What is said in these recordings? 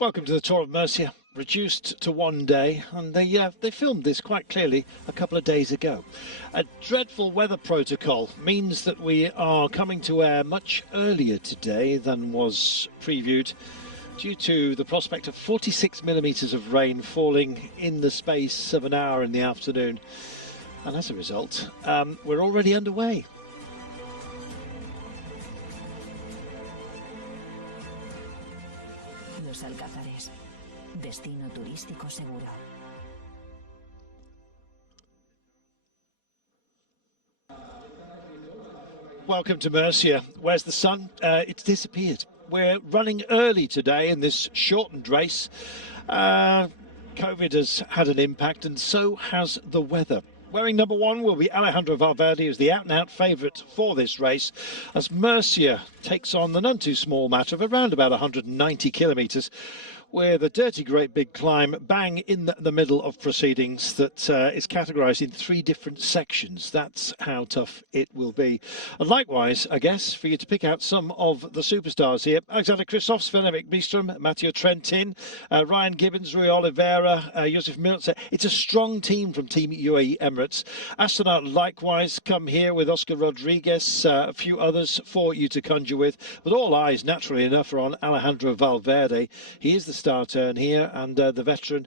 Welcome to the Tour of Murcia, reduced to one day, and they filmed this quite clearly a couple of days ago. A dreadful weather protocol means that we are coming to air much earlier today than was previewed, due to the prospect of 46 millimetres of rain falling in the space of an hour in the afternoon. And as a result, we're already underway. Los Alcázares, destino turístico seguro. Welcome to Murcia. Where's the sun? It's disappeared. We're running early today in this shortened race. COVID has had an impact, and so has the weather. Wearing number one will be Alejandro Valverde, who's the out-and-out favourite for this race, as Murcia takes on the none-too-small matter of around about 190 kilometres, with a dirty great big climb bang in the middle of proceedings that is categorised in three different sections. That's how tough it will be. And likewise, I guess, for you to pick out some of the superstars here: Alexander Kristoff, Sven-Erik Byström, Matteo Trentin, Ryan Gibbons, Rui Oliveira, Josef Milzer. It's a strong team from Team UAE Emirates. Astana likewise come here with Oscar Rodriguez, a few others for you to conjure with. But all eyes, naturally enough, are on Alejandro Valverde. He is the star turn here, and the veteran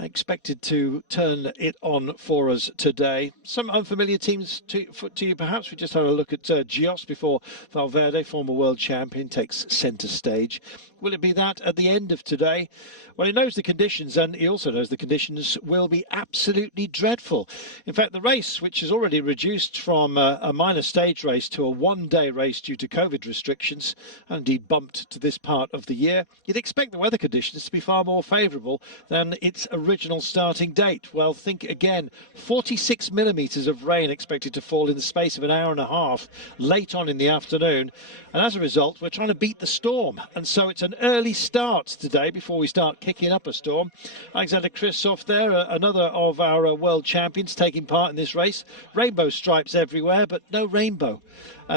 expected to turn it on for us today. Some unfamiliar teams to you perhaps. We just had a look at Gios before Valverde, former world champion, takes centre stage. Will it be that at the end of today? Well, he knows the conditions, and he also knows the conditions will be absolutely dreadful. In fact, the race, which is already reduced from a minor stage race to a one-day race due to COVID restrictions, and indeed bumped to this part of the year, you'd expect the weather conditions to be far more favourable than its original starting date. Well, think again, 46 millimetres of rain expected to fall in the space of an hour and a half late on in the afternoon, and as a result, we're trying to beat the storm, and so it's an early start today before we start kicking up a storm. Alexander Kristoff there, another of our world champions taking part in this race. Rainbow stripes everywhere, but no rainbow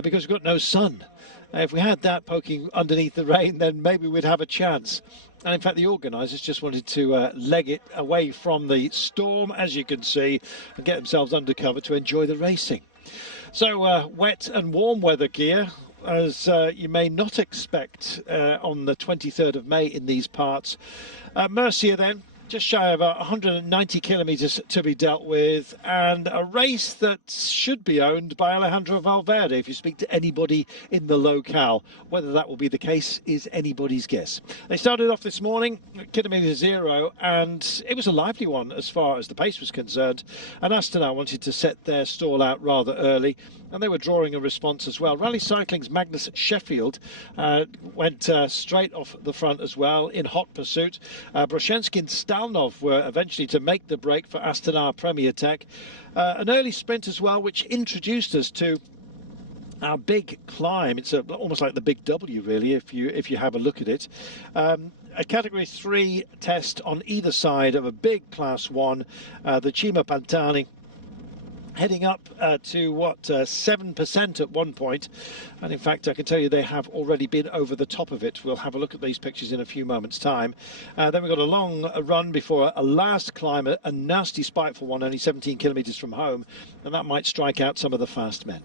because we've got no sun. If we had that poking underneath the rain, then maybe we'd have a chance. And in fact, the organisers just wanted to leg it away from the storm, as you can see, and get themselves under cover to enjoy the racing. So wet and warm weather gear, as you may not expect on the 23rd of May in these parts. Murcia then, just shy of 190 kilometres to be dealt with, and a race that should be owned by Alejandro Valverde if you speak to anybody in the locale. Whether that will be the case is anybody's guess. They started off this morning at kilometre zero, and it was a lively one as far as the pace was concerned, and Astana wanted to set their stall out rather early, and they were drawing a response as well. Rally Cycling's Magnus Sheffield went straight off the front as well in hot pursuit. Broshenski and Stalnov were eventually to make the break for Astana Premier Tech. An early sprint as well, which introduced us to our big climb. It's almost like the big W, really, if you have a look at it. A Category 3 test on either side of a big Class 1, the Cima Pantani, heading up to 7% at one point, and in fact I can tell you they have already been over the top of it. We'll have a look at these pictures in a few moments time. Then we've got a long run before a last climb, a nasty spiteful one, only 17 kilometres from home, and that might strike out some of the fast men.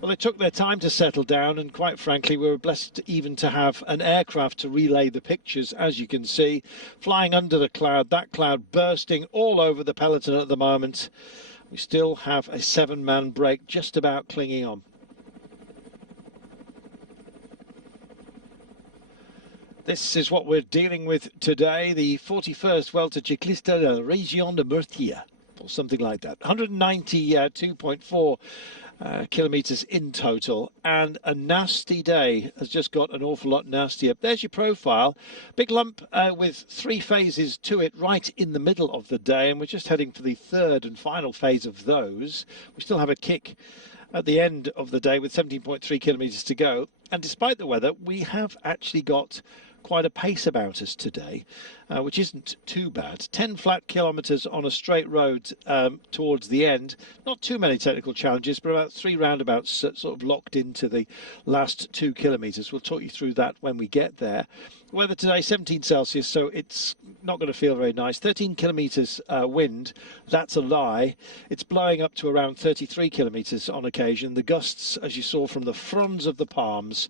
Well, they took their time to settle down, and quite frankly we were blessed even to have an aircraft to relay the pictures, as you can see, flying under the cloud, that cloud bursting all over the peloton at the moment. We still have a 7-man break just about clinging on. This is what we're dealing with today, the 41st Vuelta Ciclista de la Región de Murcia, or something like that. 192.4 kilometres in total, and a nasty day has just got an awful lot nastier. There's your profile. Big lump with 3 phases to it right in the middle of the day, and we're just heading for the third and final phase of those. We still have a kick at the end of the day with 17.3 kilometres to go, and despite the weather we have actually got quite a pace about us today, which isn't too bad. 10 flat kilometres on a straight road towards the end. Not too many technical challenges, but about 3 roundabouts sort of locked into the last 2 kilometres. We'll talk you through that when we get there. Weather today, 17 Celsius, so it's not going to feel very nice. 13 kilometres wind, that's a lie. It's blowing up to around 33 kilometres on occasion. The gusts, as you saw from the fronds of the palms,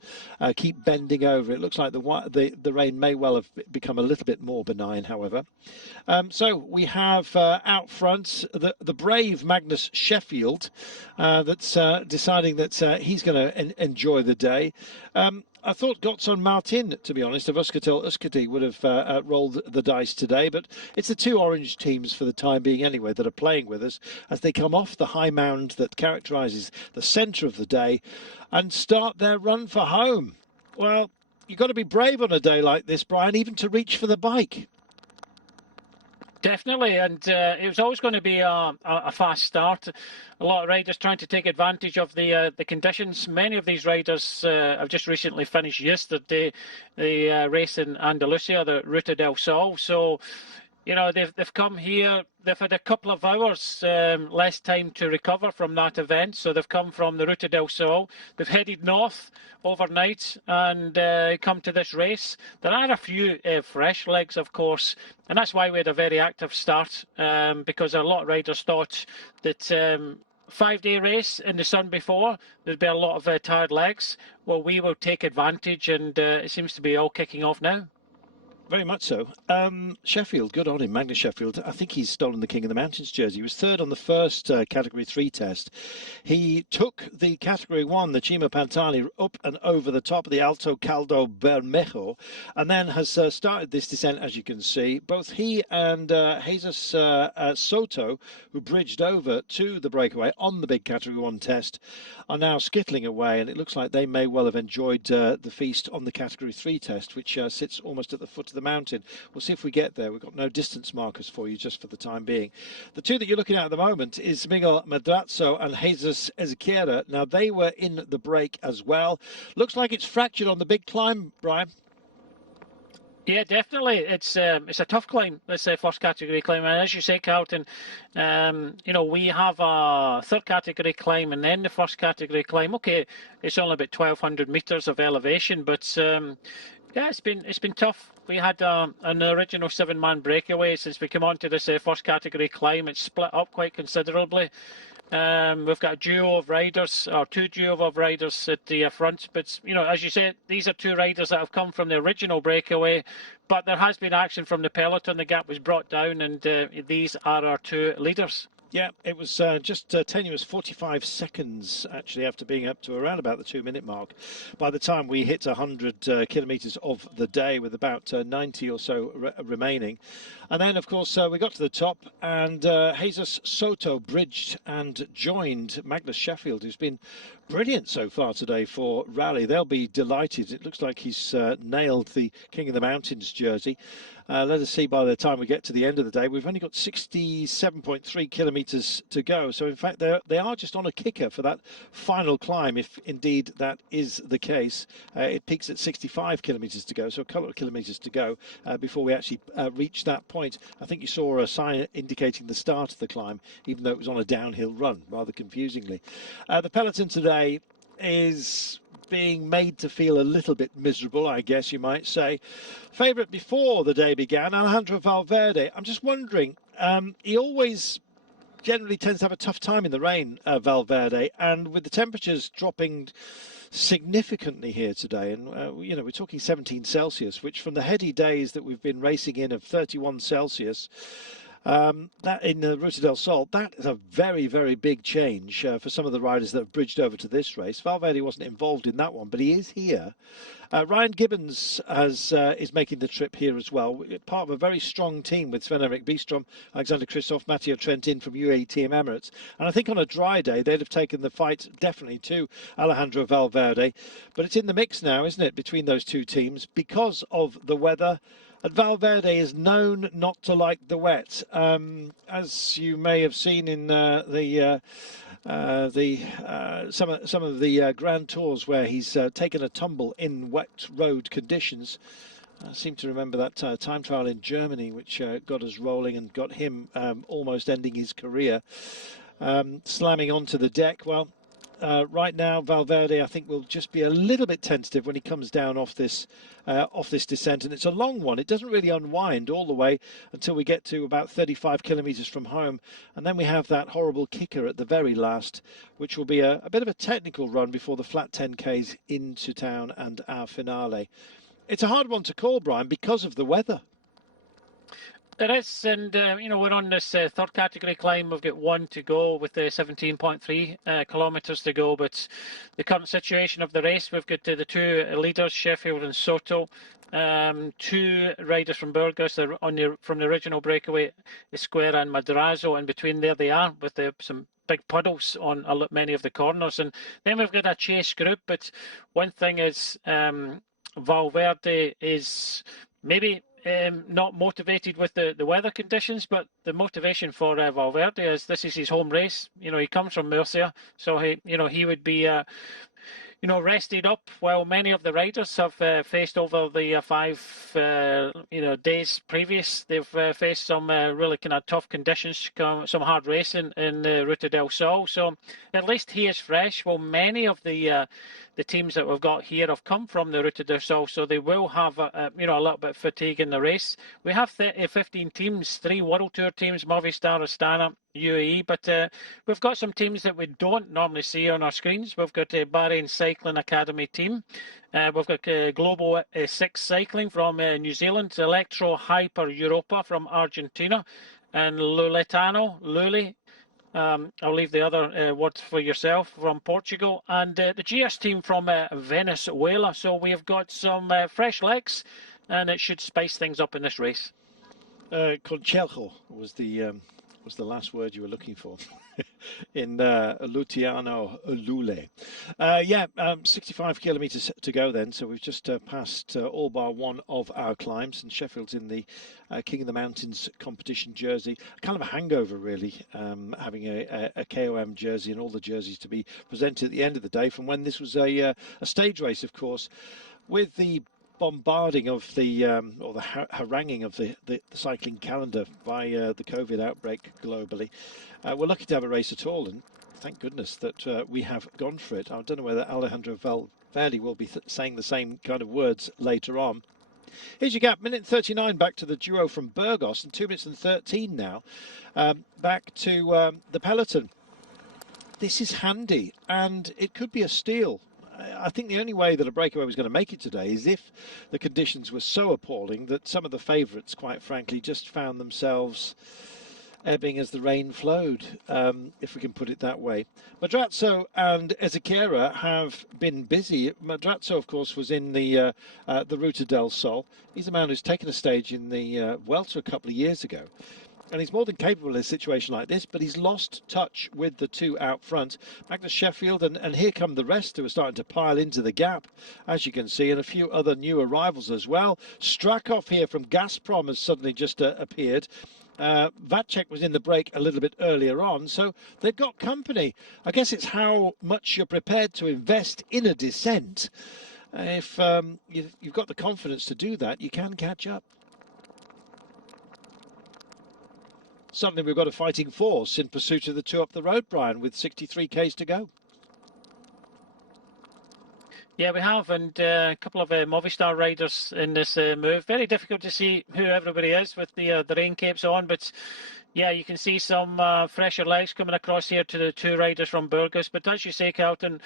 keep bending over. It looks like the rain may well have become a little bit more benign, however. So we have out front the brave Magnus Sheffield that's deciding that he's going to enjoy the day. I thought Gotson Martin, to be honest, of Euskaltel Euskadi would have rolled the dice today, but it's the two orange teams for the time being anyway that are playing with us as they come off the high mound that characterises the centre of the day and start their run for home. Well, you've got to be brave on a day like this, Brian, even to reach for the bike. Definitely, and it was always going to be a fast start. A lot of riders trying to take advantage of the conditions. Many of these riders have just recently finished yesterday the race in Andalusia, the Ruta del Sol. So, you know, they've come here. They've had a couple of hours less time to recover from that event. So they've come from the Ruta del Sol. They've headed north overnight and come to this race. There are a few fresh legs, of course, and that's why we had a very active start because a lot of riders thought that 5-day race in the sun before, there'd be a lot of tired legs. Well, we will take advantage, and it seems to be all kicking off now. Very much so. Sheffield, good on him, Magnus Sheffield. I think he's stolen the King of the Mountains jersey. He was third on the first Category 3 test. He took the Category 1, the Cima Pantani, up and over the top of the Alto Caldo Bermejo, and then has started this descent, as you can see. Both he and Jesus Soto, who bridged over to the breakaway on the big Category 1 test, are now skittling away, and it looks like they may well have enjoyed the feast on the Category 3 test, which sits almost at the foot of the mountain. We'll see if we get there. We've got no distance markers for you just for the time being. The two that you're looking at the moment is Miguel Madrazo and Jesus Ezequiera. Now, they were in the break as well. Looks like it's fractured on the big climb, Brian. Yeah, definitely. It's a tough climb, this first category climb. And as you say, Carlton, you know, we have a third category climb and then the first category climb. Okay, it's only about 1,200 metres of elevation, but yeah, it's been tough. We had an original 7-man breakaway since we came on to this first category climb. It's split up quite considerably. We've got a duo of riders, or two duo of riders at the front. But, you know, as you said, these are two riders that have come from the original breakaway. But there has been action from the peloton. The gap was brought down, and these are our two leaders. Yeah, it was just tenuous 45 seconds, actually, after being up to around about the 2-minute mark. By the time we hit 100 kilometres of the day, with about 90 or so remaining. And then, of course, we got to the top, and Jesus Soto bridged and joined Magnus Sheffield, who's been brilliant so far today for Rally. They'll be delighted. It looks like he's nailed the King of the Mountains jersey. Let us see by the time we get to the end of the day. We've only got 67.3 kilometres to go. So, in fact, they are just on a kicker for that final climb, if indeed that is the case. It peaks at 65 kilometres to go, so a couple of kilometres to go before we actually reach that point. I think you saw a sign indicating the start of the climb, even though it was on a downhill run, rather confusingly. The peloton today is being made to feel a little bit miserable, I guess you might say. Favourite before the day began, Alejandro Valverde. I'm just wondering, he always generally tends to have a tough time in the rain, Valverde, and with the temperatures dropping significantly here today, and you know, we're talking 17 Celsius, which from the heady days that we've been racing in of 31 Celsius, that in the Ruta del Sol, that is a very, very big change for some of the riders that have bridged over to this race. Valverde wasn't involved in that one, but he is here. Ryan Gibbons is making the trip here as well, part of a very strong team with Sven-Erik Bistrom, Alexander Kristoff, Matteo Trentin from UAE Team Emirates. And I think on a dry day, they'd have taken the fight definitely to Alejandro Valverde. But it's in the mix now, isn't it, between those two teams because of the weather. And Valverde is known not to like the wet, as you may have seen in some of the Grand Tours where he's taken a tumble in wet road conditions. I seem to remember that time trial in Germany, which got us rolling and got him almost ending his career, slamming onto the deck. Well, Right now, Valverde, I think, will just be a little bit tentative when he comes down off this descent, and it's a long one. It doesn't really unwind all the way until we get to about 35 kilometres from home, and then we have that horrible kicker at the very last, which will be a bit of a technical run before the flat 10Ks into town and our finale. It's a hard one to call, Brian, because of the weather. It is, and we're on this third category climb. We've got one to go with the 17.3 kilometres to go. But the current situation of the race, we've got the two leaders, Sheffield and Soto. Two riders from Burgos from the original breakaway, Esquerra and Madrazo. In between there they are with some big puddles on many of the corners. And then we've got a chase group. But one thing is Valverde is maybe not motivated with the weather conditions, but the motivation for Valverde is this is his home race. He comes from Murcia, so he would be rested up, while many of the riders have faced over the 5 days previous. They've faced some really kind of tough conditions, some hard racing in Ruta del Sol. So at least he is fresh. Well, many of the teams that we've got here have come from the Ruta del Sol, so they will have a little bit of fatigue in the race. We have 15 teams, 3 World Tour teams, Movistar, Astana, UAE, but we've got some teams that we don't normally see on our screens. We've got a Bahrain Cycling Academy team. We've got Global 6 Cycling from New Zealand, Electro Hyper Europa from Argentina, and Luli. I'll leave the other words for yourself, from Portugal, and the GS team from Venezuela. So we have got some fresh legs, and it should spice things up in this race. Conchejo was the last word you were looking for in Luciano Lule. 65 kilometres to go then, so we've just passed all bar one of our climbs, and Sheffield's in the King of the Mountains competition jersey. Kind of a hangover, really, having a KOM jersey and all the jerseys to be presented at the end of the day from when this was a stage race, of course, with the bombarding of the haranguing of the cycling calendar by the COVID outbreak globally. We're lucky to have a race at all, and thank goodness that we have gone for it. I don't know whether Alejandro Valverde will be saying the same kind of words later on. Here's your gap, minute 39 back to the duo from Burgos, and 2 minutes and 13 now back to the peloton. This is handy, and it could be a steal. I think the only way that a breakaway was going to make it today is if the conditions were so appalling that some of the favourites, quite frankly, just found themselves ebbing as the rain flowed, if we can put it that way. Madrazo and Ezekera have been busy. Madrazo, of course, was in the Ruta del Sol. He's a man who's taken a stage in the Vuelta a couple of years ago. And he's more than capable in a situation like this, but he's lost touch with the two out front, Magnus Sheffield, and here come the rest who are starting to pile into the gap, as you can see, and a few other new arrivals as well. Strakov here from Gazprom has suddenly just appeared. Vacek was in the break a little bit earlier on, so they've got company. I guess it's how much you're prepared to invest in a descent. If you've got the confidence to do that, you can catch up. Suddenly we've got a fighting force in pursuit of the two up the road, Brian, with 63 Ks to go. Yeah, we have, and a couple of Movistar riders in this move. Very difficult to see who everybody is with the rain capes on, but yeah, you can see some fresher legs coming across here to the two riders from Burgos. But as you say, Carlton,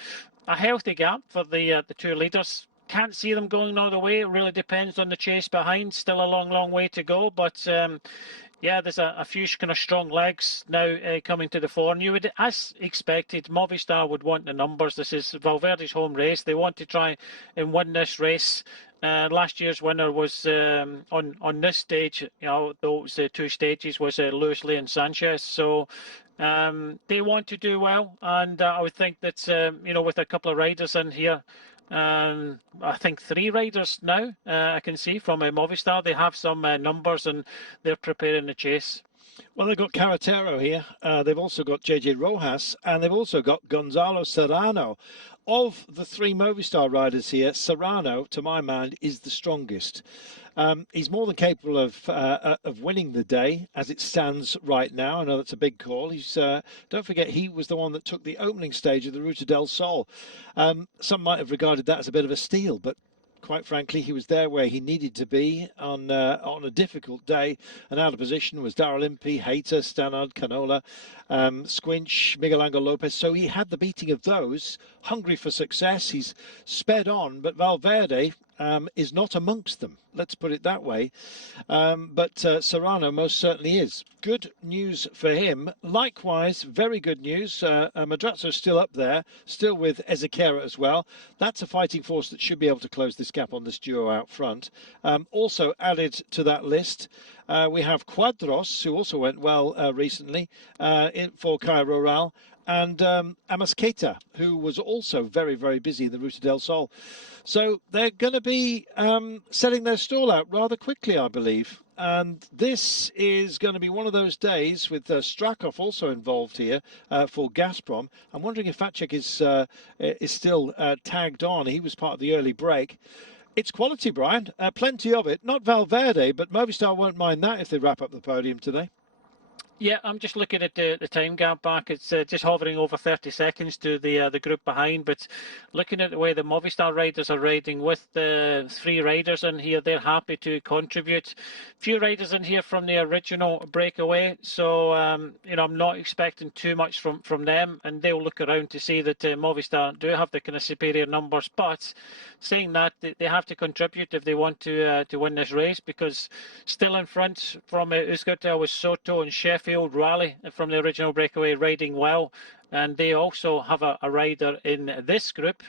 a healthy gap for the two leaders. Can't see them going all the way. It really depends on the chase behind. Still a long, long way to go, but yeah, there's a few kind of strong legs now coming to the fore. And you would, as expected, Movistar would want the numbers. This is Valverde's home race. They want to try and win this race. Last year's winner was on this stage. Those two stages was Luis Leon Sanchez. So they want to do well, and I would think that with a couple of riders in here. I think 3 riders now I can see from Movistar. They have some numbers and they're preparing the chase. Well, they've got Carretero here. They've also got JJ Rojas, and they've also got Gonzalo Serrano. Of the 3 Movistar riders here, Serrano, to my mind, is the strongest. He's more than capable of winning the day as it stands right now. I know that's a big call. He's don't forget he was the one that took the opening stage of the Ruta del Sol. Some might have regarded that as a bit of a steal, but quite frankly, he was there where he needed to be on a difficult day. And out of position was Daryl Impey, Hayter, Stannard, Canola, Squinch, Miguel Angel Lopez. So he had the beating of those, hungry for success. He's sped on, but Valverde is not amongst them. Let's put it that way. But Serrano most certainly is. Good news for him. Likewise, very good news. Madrazo still up there, still with Ezekera as well. That's a fighting force that should be able to close this gap on this duo out front. Also added to that list, we have Quadros, who also went well recently for Caio Rural, and Amasqueta, who was also very, very busy in the Ruta del Sol. So they're going to be setting their stall out rather quickly, I believe. And this is going to be one of those days with Strakov also involved here for Gazprom. I'm wondering if Vacek is still tagged on. He was part of the early break. It's quality, Brian. Plenty of it. Not Valverde, but Movistar won't mind that if they wrap up the podium today. Yeah, I'm just looking at the time gap back. It's just hovering over 30 seconds to the group behind. But looking at the way the Movistar riders are riding with the 3 riders in here, they're happy to contribute. Few riders in here from the original breakaway. So, you know, I'm not expecting too much from them. And they'll look around to see that Movistar do have the kind of superior numbers. But saying that, they have to contribute if they want to win this race, because still in front from Euskaltel was Soto and Sheffield Raleigh from the original breakaway riding well, and they also have a rider in this group.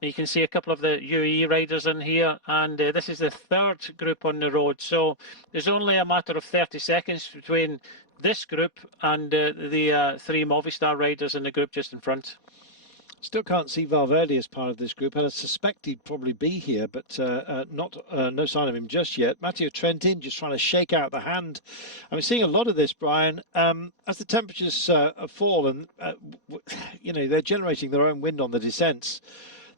You can see a couple of the UAE riders in here, and this is the 3rd group on the road, so there's only a matter of 30 seconds between this group and the 3 Movistar riders in the group just in front. Still can't see Valverde as part of this group, and I suspect he'd probably be here, but no sign of him just yet. Matteo Trentin just trying to shake out the hand. I'm seeing a lot of this, Brian, as the temperatures fall, and you know, they're generating their own wind on the descents.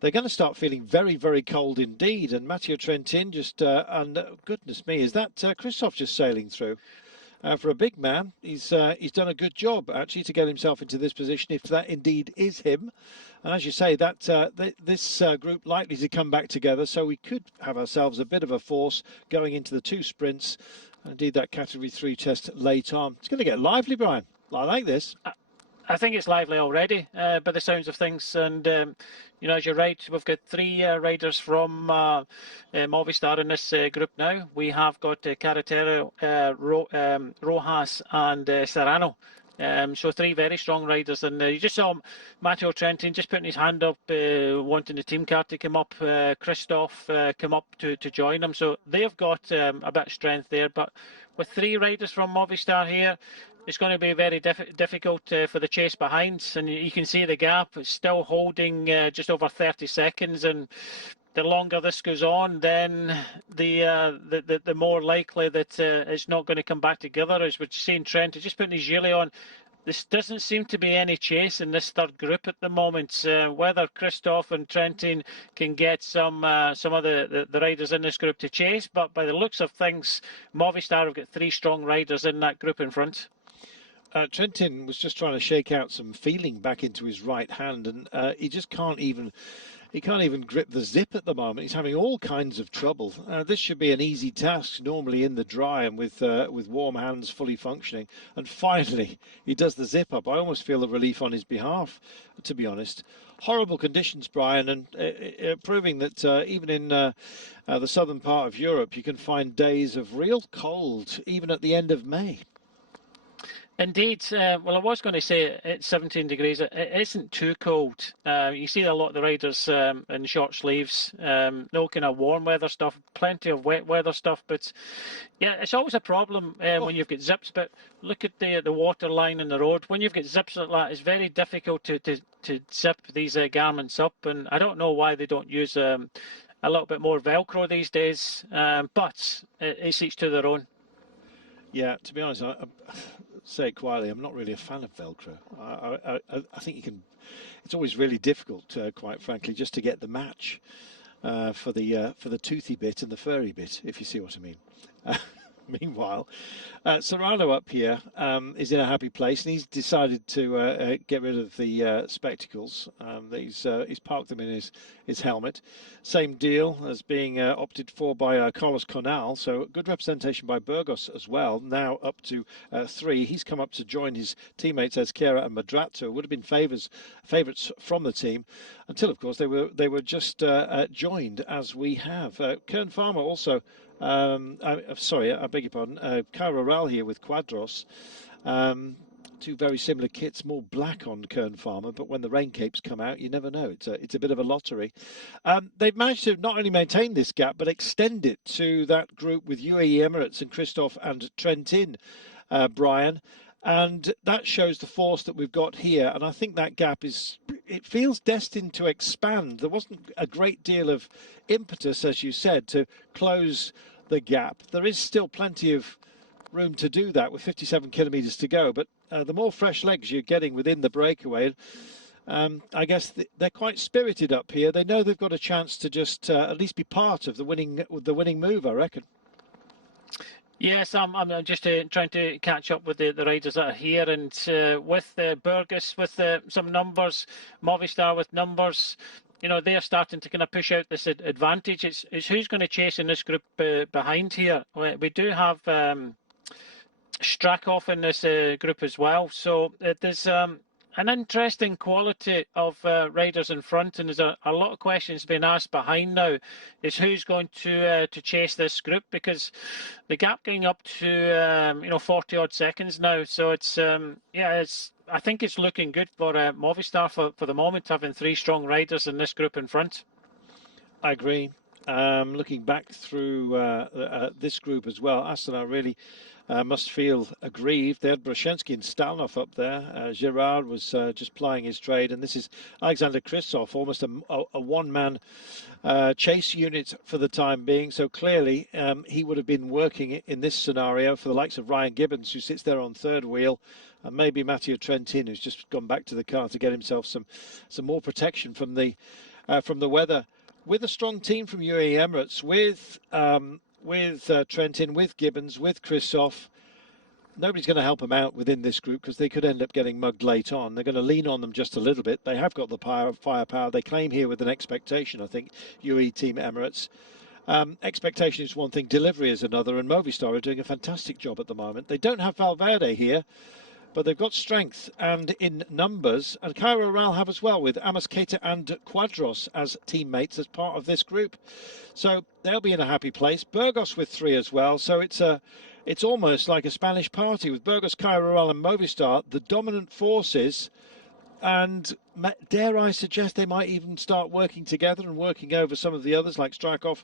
They're going to start feeling very, very cold indeed. And Matteo Trentin just, and goodness me, is that Christoph just sailing through? For a big man, he's done a good job actually to get himself into this position, if that indeed is him. And as you say, that this group likely to come back together, so we could have ourselves a bit of a force going into the 2 sprints. Indeed, that Category 3 test late on. It's going to get lively, Brian. I like this. I think it's lively already, by the sounds of things. And, you know, as you're right, we've got 3 riders from Movistar in this group now. We have got Carretero, Rojas and Serrano. So 3 very strong riders. And you just saw Matteo Trentin just putting his hand up, wanting the team car to come up. Christoph come up to join them. So they've got a bit of strength there. But with 3 riders from Movistar here, it's going to be very difficult for the chase behind, and you can see the gap. It's still holding just over 30 seconds, and the longer this goes on, then the more likely that it's not going to come back together. As we're seeing Trent just putting his Yuli on. This doesn't seem to be any chase in this 3rd group at the moment. Whether Christoph and Trentin can get some of the riders in this group to chase, but by the looks of things, Movistar have got 3 strong riders in that group in front. Trentin was just trying to shake out some feeling back into his right hand, and he just can't even grip the zip at the moment. He's having all kinds of trouble. This should be an easy task normally in the dry and with warm hands fully functioning. And finally, he does the zip up. I almost feel a relief on his behalf, to be honest. Horrible conditions, Brian, and proving that even in the southern part of Europe, you can find days of real cold, even at the end of May. Indeed. Well, I was going to say it's 17 degrees. It isn't too cold. You see a lot of the riders in short sleeves. No kind of warm weather stuff, plenty of wet weather stuff. But yeah, it's always a problem when you've got zips. But look at the water line in the road. When you've got zips like that, it's very difficult to zip these garments up. And I don't know why they don't use a little bit more Velcro these days. But it's each to their own. Yeah, to be honest, I say it quietly, I'm not really a fan of Velcro. I think you can. It's always really difficult, quite frankly, just to get the match. for the toothy bit and the furry bit, if you see what I mean. Meanwhile, Serrano up here is in a happy place, and he's decided to get rid of the spectacles. He's parked them in his helmet. Same deal as being opted for by Carlos Conal, so good representation by Burgos as well. Now up to 3. He's come up to join his teammates Ezquerra and Madrazo. Would have been favourites from the team until, of course, they were just joined as we have. Kern Farmer also. Sorry, I beg your pardon. Cairo Ral here with Quadros. Two very similar kits, more black on Kern Farmer, but when the rain capes come out, you never know. It's a bit of a lottery. They've managed to not only maintain this gap, but extend it to that group with UAE Emirates and Christoph and Trentin, Brian. And that shows the force that we've got here. And I think that gap it feels destined to expand. There wasn't a great deal of impetus, as you said, to close the gap. There is still plenty of room to do that with 57 kilometres to go. But the more fresh legs you're getting within the breakaway, I guess they're quite spirited up here. They know they've got a chance to just at least be part of the winning move, I reckon. Yes, I'm just trying to catch up with the riders that are here, and with Burgos with some numbers, Movistar with numbers, you know, they're starting to kind of push out this advantage. It's who's going to chase in this group behind here. We do have Strakov in this group as well, so there's an interesting quality of riders in front, and there's a lot of questions being asked behind now. Is who's going to chase this group, because the gap going up to 40 odd seconds now. So it's I think it's looking good for Movistar for the moment, having 3 strong riders in this group in front. I agree. Looking back through this group as well, Astana really must feel aggrieved. They had Brashensky and Stalnov up there. Gerard was just plying his trade, and this is Alexander Kristov, almost a one-man chase unit for the time being. So clearly he would have been working in this scenario for the likes of Ryan Gibbons, who sits there on third wheel, and maybe Matteo Trentin, who's just gone back to the car to get himself some more protection from the weather. With a strong team from UAE Emirates, with Trentin, with Gibbons, with Kristov, nobody's going to help them out within this group, because they could end up getting mugged late on. They're going to lean on them just a little bit. They have got the firepower. They claim here with an expectation, I think, UAE Team Emirates. Expectation is one thing, delivery is another, and Movistar are doing a fantastic job at the moment. They don't have Valverde here, but they've got strength and in numbers, and Cairo Ral have as well, with Amos Keita and Quadros as teammates as part of this group. So they'll be in a happy place. Burgos with 3 as well, so it's almost like a Spanish party with Burgos, Cairo Ral and Movistar, the dominant forces, and dare I suggest they might even start working together and working over some of the others, like Strakov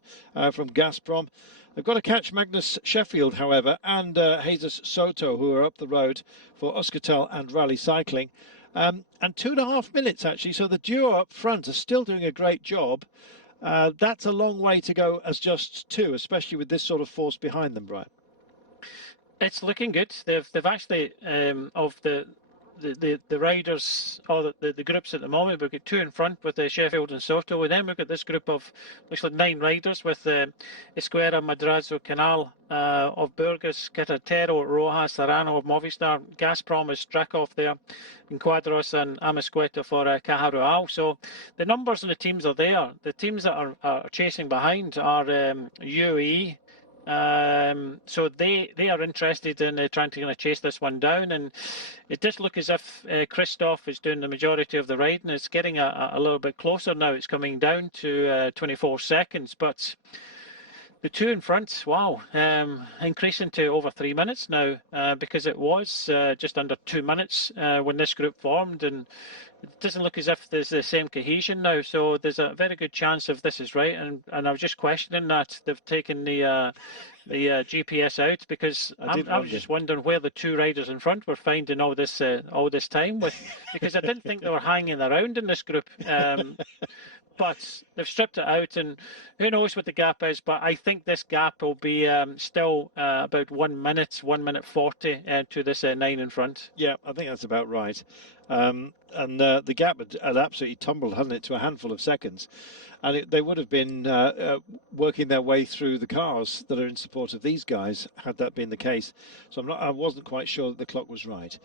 from Gazprom. They've got to catch Magnus Sheffield, however, and Jesus Soto, who are up the road for Euskaltel and Rally Cycling. And 2.5 minutes, actually, so the duo up front are still doing a great job. That's a long way to go as just 2, especially with this sort of force behind them, Brian. It's looking good. They've actually, of the riders, or the groups at the moment, we've got 2 in front with Sheffield and Soto, and then we've got this group of looks like 9 riders with Esquerra, Madrazo, Canal of Burgos, Catatero, Rojas, Serrano of Movistar, Gazprom is Strakov there, and Quadros and Amasqueta for Cajarual. So the numbers and the teams are there. The teams that are chasing behind are UAE. So they are interested in trying to chase this one down, and it does look as if Kristov is doing the majority of the riding. It's getting a little bit closer now. It's coming down to 24 seconds, but the 2 in front, wow, increasing to over 3 minutes now, because it was just under 2 minutes when this group formed, and it doesn't look as if there's the same cohesion now. So there's a very good chance if this is right, and I was just questioning that they've taken the GPS out, because I was just wondering where the 2 riders in front were finding all this time because I didn't think they were hanging around in this group. But they've stripped it out, and who knows what the gap is. But I think this gap will be still about 1 minute 40 to this 9 in front. Yeah, I think that's about right. And the gap had absolutely tumbled, hadn't it, to a handful of seconds. And they would have been working their way through the cars that are in support of these guys, had that been the case. So I wasn't quite sure that the clock was right.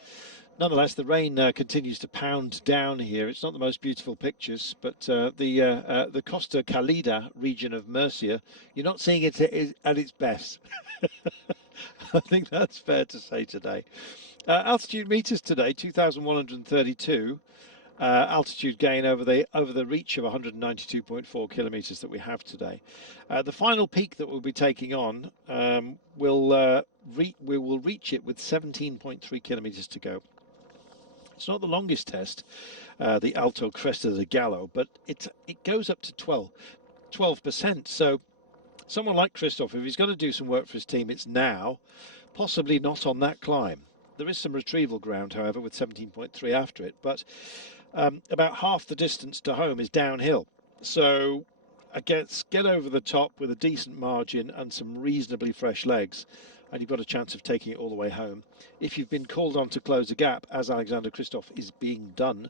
Nonetheless, the rain continues to pound down here. It's not the most beautiful pictures, but the Costa Calida region of Murcia, you're not seeing it at its best. I think that's fair to say today. Altitude meters today, 2,132. Altitude gain over the reach of 192.4 kilometers that we have today. The final peak that we'll be taking on, we will reach it with 17.3 kilometers to go. It's not the longest test, the Alto Cresta de Gallo, but it goes up to 12%. So someone like Christoph, if he's going to do some work for his team, it's now, possibly not on that climb. There is some retrieval ground, however, with 17.3 after it, but about half the distance to home is downhill. So I guess get over the top with a decent margin and some reasonably fresh legs, and you've got a chance of taking it all the way home. If you've been called on to close a gap, as Alexander Christoph is being done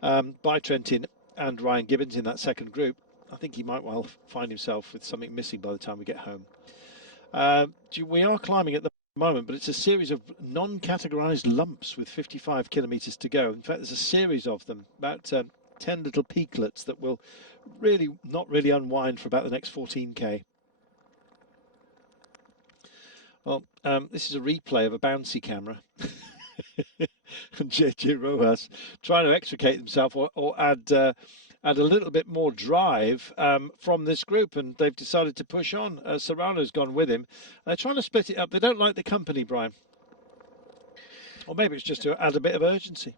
by Trentin and Ryan Gibbons in that second group, I think he might well find himself with something missing by the time we get home. We are climbing at the moment, but it's a series of non-categorized lumps with 55 kilometers to go. In fact, there's a series of them, about 10 little peaklets that will not really unwind for about the next 14k. Well, this is a replay of a bouncy camera. And JJ Rojas trying to extricate himself or add a little bit more drive from this group, and they've decided to push on. Serrano's gone with him. They're trying to split it up. They don't like the company, Brian. Or maybe it's just to add a bit of urgency.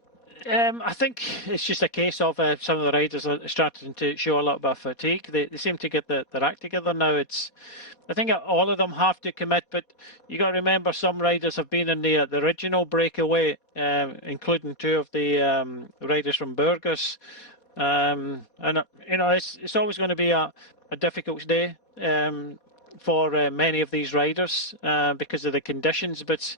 I think it's just a case of some of the riders are starting to show a little bit of fatigue. They seem to get their act together now. I think all of them have to commit, but you got to remember some riders have been in the original breakaway, including two of the riders from Burgos. And it's always going to be a difficult day for many of these riders because of the conditions, but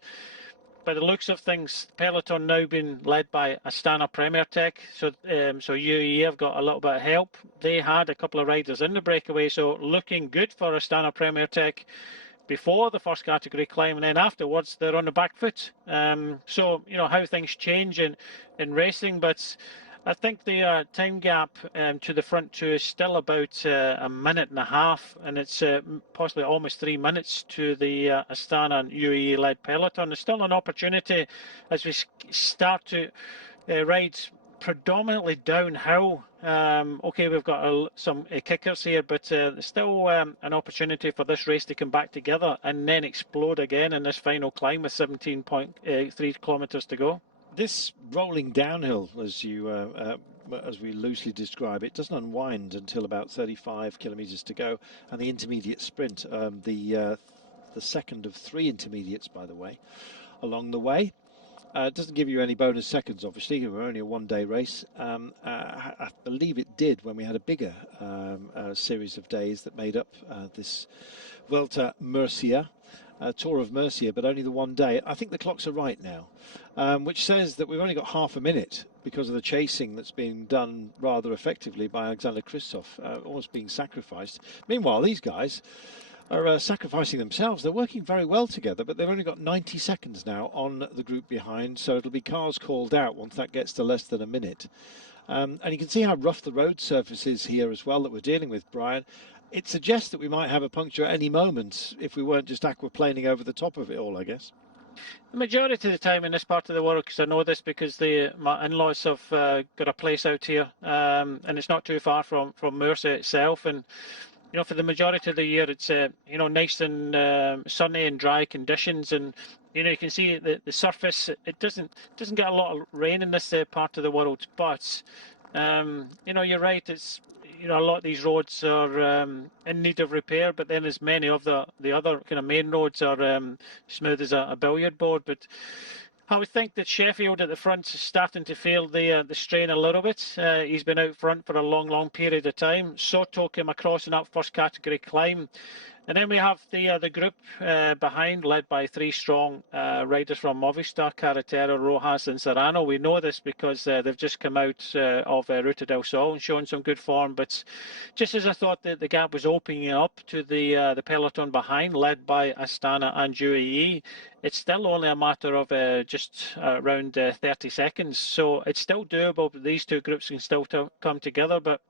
by the looks of things, peloton now being led by Astana Premier Tech, so UAE have got a little bit of help. They had a couple of riders in the breakaway, so looking good for Astana Premier Tech before the first category climb, and then afterwards they're on the back foot. So how things change in racing, but I think the time gap to the front two is still about a minute and a half, and it's possibly almost 3 minutes to the Astana and UAE-led peloton. There's still an opportunity as we start to ride predominantly downhill. Okay, we've got some kickers here, but there's still an opportunity for this race to come back together and then explode again in this final climb with 17.3 kilometers to go. This rolling downhill, as we loosely describe it, doesn't unwind until about 35 kilometers to go, and the intermediate sprint, the second of 3 intermediates, by the way, along the way. It doesn't give you any bonus seconds, obviously. We're only a one-day race. I believe it did when we had a bigger series of days that made up this Vuelta Murcia. Tour of Murcia, but only the one day. I think the clocks are right now, which says that we've only got half a minute because of the chasing that's being done rather effectively by Alexander Christoph, almost being sacrificed. Meanwhile, these guys are sacrificing themselves. They're working very well together, but they've only got 90 seconds now on the group behind, so it'll be cars called out once that gets to less than a minute. And you can see how rough the road surface is here as well that we're dealing with, Brian. It suggests that we might have a puncture at any moment if we weren't just aquaplaning over the top of it all, I guess. The majority of the time in this part of the world, because I know this because my in-laws have got a place out here, and it's not too far from Murcia itself. And for the majority of the year, it's nice and sunny and dry conditions, and you can see the surface. It doesn't get a lot of rain in this part of the world, but you're right. It's a lot of these roads are in need of repair, but then as many of the other kind of main roads are smooth as a billiard board. But I would think that Sheffield at the front is starting to feel the strain a little bit. He's been out front for a long period of time. Soto came across in that first category climb And then we have the group behind, led by three strong riders from Movistar, Carretera, Rojas and Serrano. We know this because they've just come out of Ruta del Sol and shown some good form. But just as I thought that the gap was opening up to the peloton behind, led by Astana and UAE, it's still only a matter of just around 30 seconds. So it's still doable, but these two groups can still come together. But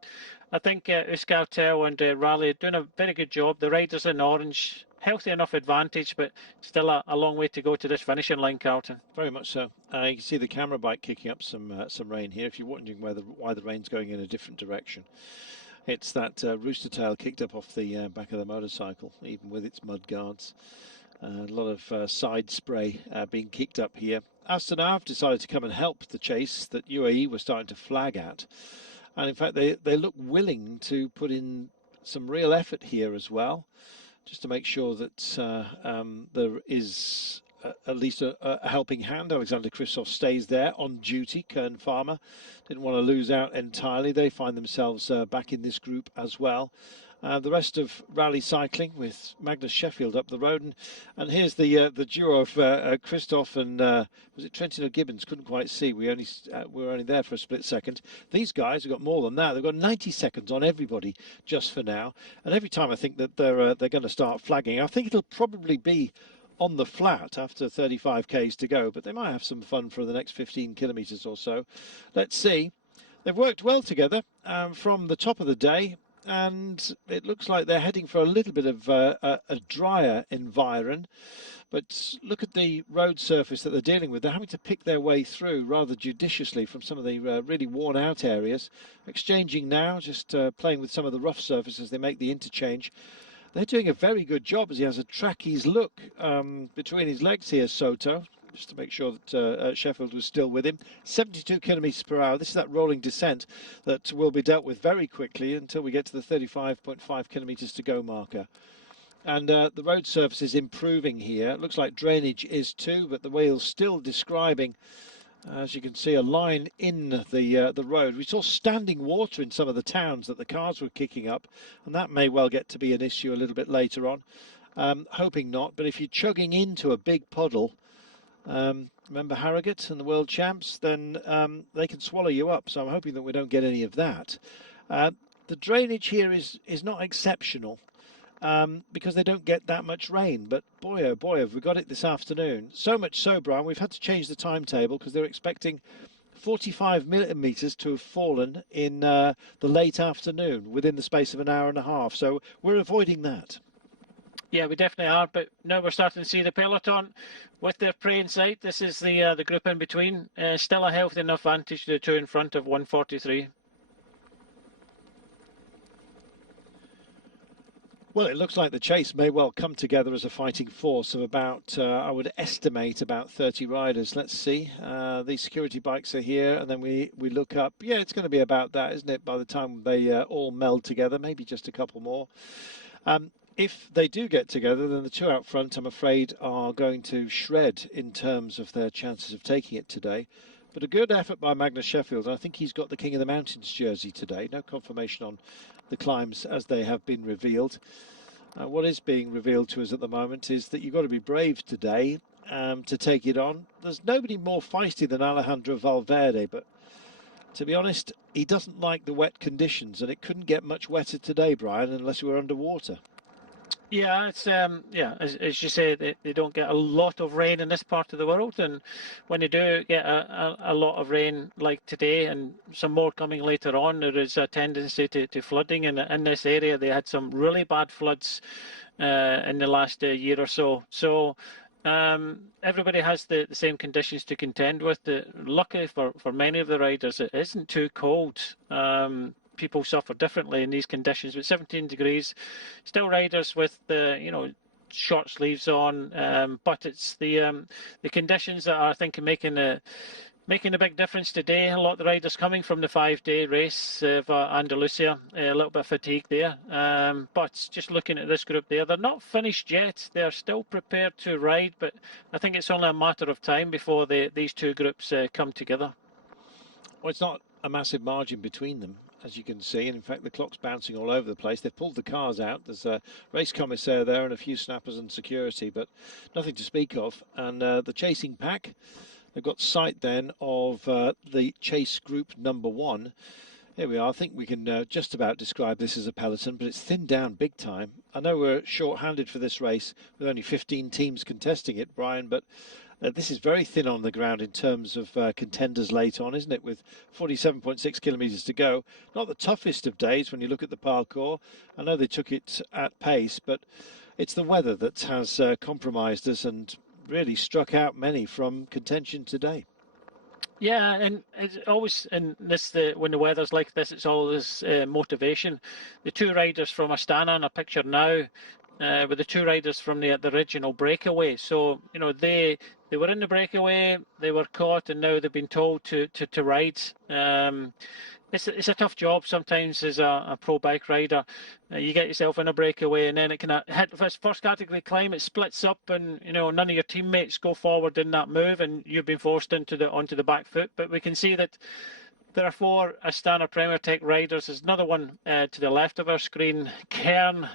I think Euskaltel and Raleigh are doing a very good job. The riders in orange, healthy enough advantage, but still a long way to go to this finishing line, Carlton. Very much so. You can see the camera bike kicking up some rain here. If you're wondering why the rain's going in a different direction, it's that rooster tail kicked up off the back of the motorcycle, even with its mud guards. A lot of side spray being kicked up here. Astana have decided to come and help the chase that UAE were starting to flag at. And in fact, they look willing to put in some real effort here as well, just to make sure that there is at least a helping hand. Alexander Kristoff stays there on duty. Kern Farmer didn't want to lose out entirely. They find themselves back in this group as well. The rest of Rally Cycling with Magnus Sheffield up the road, and here's the duo of Kristoff and was it Trentino Gibbons? Couldn't quite see. We were only there for a split second. These guys have got more than that. They've got 90 seconds on everybody just for now. And every time I think that they're going to start flagging, I think it'll probably be on the flat after 35 k's to go. But they might have some fun for the next 15 kilometres or so. Let's see. They've worked well together from the top of the day. And it looks like they're heading for a little bit of a drier environ. But look at the road surface that they're dealing with. They're having to pick their way through rather judiciously from some of the really worn out areas. Exchanging now, just playing with some of the rough surfaces. They make the interchange. They're doing a very good job as he has a trackies look between his legs here, Soto. Just to make sure that Sheffield was still with him. 72 kilometres per hour. This is that rolling descent that will be dealt with very quickly until we get to the 35.5 kilometres to go marker. And the road surface is improving here. It looks like drainage is too, but the wheel's still describing, as you can see, a line in the road. We saw standing water in some of the towns that the cars were kicking up, and that may well get to be an issue a little bit later on. Hoping not, but if you're chugging into a big puddle, remember Harrogate and the world champs, then they can swallow you up. So I'm hoping that we don't get any of that. The drainage here is not exceptional because they don't get that much rain. But boy, oh boy, have we got it this afternoon. So much so, Brian, we've had to change the timetable because they're expecting 45 millimetres to have fallen in the late afternoon within the space of an hour and a half. So we're avoiding that. Yeah, we definitely are, but now we're starting to see the peloton with their prey in sight. This is the group in between. Still a healthy enough advantage to the two in front of 143. Well, it looks like the chase may well come together as a fighting force of about, I would estimate, about 30 riders. Let's see. These security bikes are here, and then we look up. Yeah, it's going to be about that, isn't it, by the time they all meld together, maybe just a couple more. If they do get together, then the two out front, I'm afraid, are going to shred in terms of their chances of taking it today. But a good effort by Magnus Sheffield. I think he's got the King of the Mountains jersey today. No confirmation on the climbs as they have been revealed. What is being revealed to us at the moment is that you've got to be brave today to take it on. There's nobody more feisty than Alejandro Valverde, but to be honest, he doesn't like the wet conditions, and it couldn't get much wetter today, Brian, unless we were underwater. Yeah, it's as you say, they don't get a lot of rain in this part of the world, and when they do get a lot of rain like today and some more coming later on, there is a tendency to flooding in this area. They had some really bad floods in the last year or so. So everybody has the same conditions to contend with. Luckily for many of the riders, it isn't too cold. People suffer differently in these conditions, but 17 degrees, still riders with the short sleeves on, but it's the conditions that are, I think, making a big difference today. A lot of the riders coming from the 5-day race of Andalusia, a little bit fatigued there, but just looking at this group there, they're not finished yet. They're still prepared to ride, but I think it's only a matter of time before these two groups come together. Well, it's not a massive margin between them. as you can see. And in fact, the clock's bouncing all over the place. They've pulled the cars out. There's a race commissaire there and a few snappers and security, but nothing to speak of. And the chasing pack, they've got sight then of the chase group number 1. Here we are. I think we can just about describe this as a peloton, but it's thinned down big time. I know we're short-handed for this race with only 15 teams contesting it, Brian, but this is very thin on the ground in terms of contenders late on, isn't it? With 47.6 kilometres to go. Not the toughest of days when you look at the parcours. I know they took it at pace, but it's the weather that has compromised us and really struck out many from contention today. Yeah, and it's always in this when the weather's like this, it's always motivation. The 2 riders from Astana in a picture now, with the 2 riders from the original breakaway. So they were in the breakaway, they were caught, and now they've been told to ride. It's a tough job sometimes as a pro bike rider. You get yourself in a breakaway, and then it can hit this first category climb. It splits up, and none of your teammates go forward in that move, and you've been forced onto the back foot. But we can see that there are 4 Astana Premier Tech riders. There's another one to the left of our screen, Kern,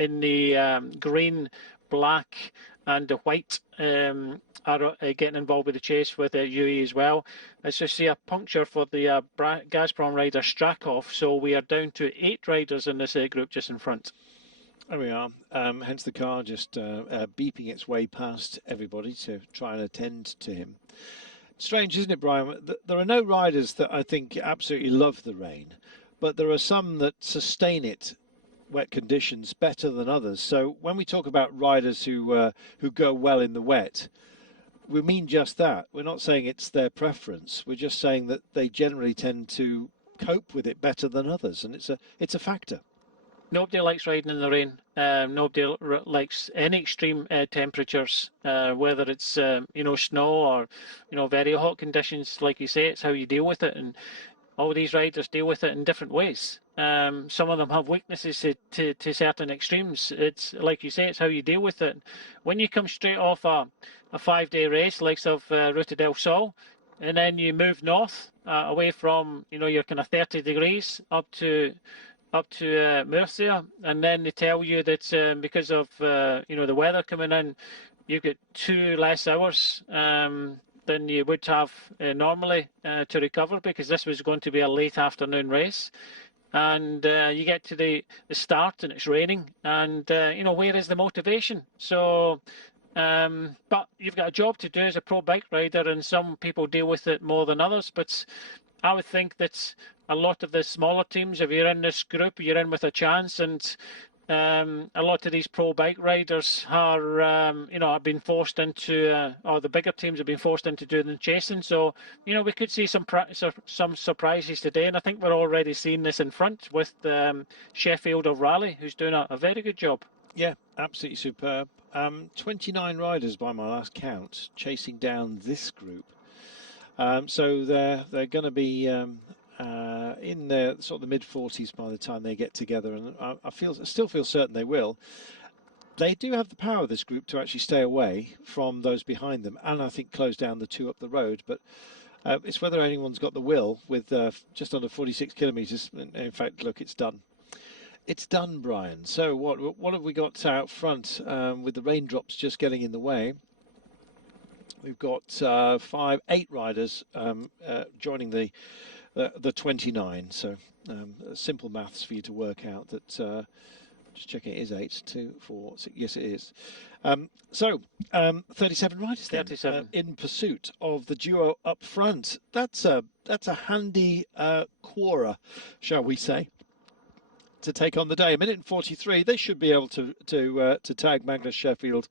in the green, black, and the white, are getting involved with the chase with UE as well. As you see, a puncture for the Gazprom rider Strakov, so we are down to 8 riders in this group just in front. There we are. Hence the car just beeping its way past everybody to try and attend to him. Strange, isn't it, Brian? There are no riders that I think absolutely love the rain, but there are some that sustain it, wet conditions, better than others. So when we talk about riders who go well in the wet, we mean just that. We're not saying it's their preference. We're just saying that they generally tend to cope with it better than others, and it's a factor. Nobody likes riding in the rain. Nobody likes any extreme temperatures, whether it's snow or very hot conditions. Like you say, it's how you deal with it, and all these riders deal with it in different ways. Some of them have weaknesses to certain extremes. It's like you say, it's how you deal with it. When you come straight off a 5-day race, like of Ruta del Sol, and then you move north away from your kind of 30 degrees up to Murcia, and then they tell you that because of the weather coming in, you get 2 less hours than you would have normally to recover, because this was going to be a late afternoon race. And you get to the start and it's raining, and where is the motivation? So but you've got a job to do as a pro bike rider, and some people deal with it more than others. But I would think that a lot of the smaller teams, if you're in this group, you're in with a chance. And a lot of these pro bike riders are, have been forced into, or the bigger teams have been forced into doing the chasing. So, we could see some surprises today. And I think we're already seeing this in front with Sheffield of Raleigh, who's doing a very good job. Yeah, absolutely superb. 29 riders by my last count chasing down this group. So they're going to be in the sort of the mid-40s by the time they get together, and I still feel certain they will. They do have the power, this group, to actually stay away from those behind them, and I think close down the 2 up the road. But it's whether anyone's got the will with just under 46 kilometres. In fact, look, it's done. It's done, Brian. So what have we got out front with the raindrops just getting in the way? We've got 8 riders joining the 29. So simple maths for you to work out that. Just checking, it is 8, 2, 4, 6. Yes, it is. 37 riders then, 37 in pursuit of the duo up front. That's a handy quora, shall we say, to take on the day. 1:43. They should be able to tag Magnus Sheffield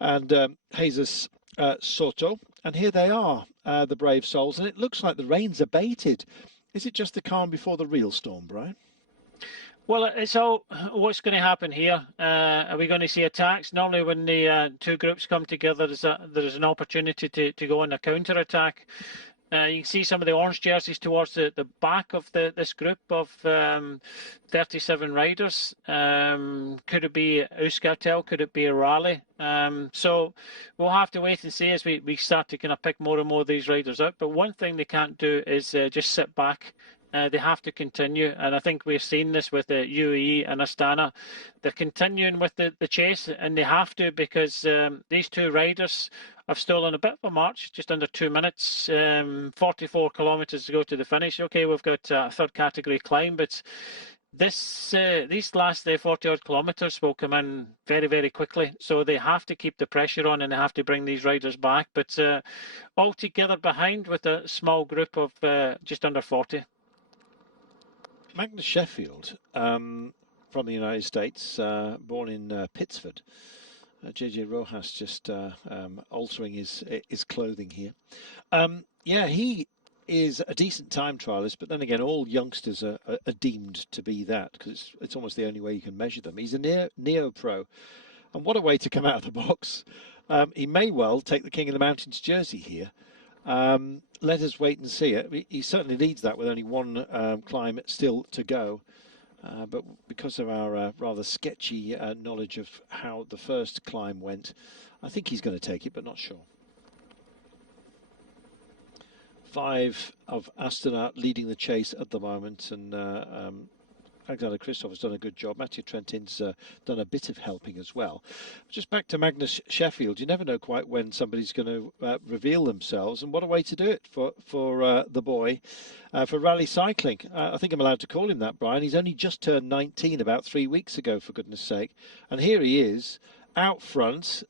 and Jesus Soto. And here they are, the brave souls. And it looks like the rain's abated. Is it just the calm before the real storm, Brian? Well, it's all what's going to happen here. Are we going to see attacks? Normally when the 2 groups come together, there's an opportunity to go on a counter-attack. You can see some of the orange jerseys towards the back of this group of 37 riders. Could it be Euskaltel? Could it be a Raleigh? So we'll have to wait and see as we start to kind of pick more and more of these riders out. But one thing they can't do is just sit back they have to continue. And I think we've seen this with the UAE and Astana. They're continuing with the chase, and they have to, because these two riders have stolen a bit of a march, just under 2 minutes, 44 kilometres to go to the finish. Okay, we've got a third category climb, but these last 40 odd kilometres will come in very, very quickly. So they have to keep the pressure on, and they have to bring these riders back. But all together behind with a small group of just under 40. Magnus Sheffield, from the United States, born in Pittsford. JJ Rojas just altering his clothing here. Yeah, he is a decent time trialist, but then again, all youngsters are deemed to be that, because it's almost the only way you can measure them. He's a neo-pro, and what a way to come out of the box. He may well take the King of the Mountains jersey here. Let us wait and see it. He certainly leads that with only one climb still to go. But because of our rather sketchy knowledge of how the first climb went, I think he's going to take it, but not sure. 5 of Astana leading the chase at the moment, and Alexander Kristoff has done a good job. Mathieu Trentin's done a bit of helping as well. Just back to Magnus Sheffield, you never know quite when somebody's going to reveal themselves, and what a way to do it for the boy. For rally cycling, I think I'm allowed to call him that, Brian. He's only just turned 19 about 3 weeks ago, for goodness sake. And here he is, out front,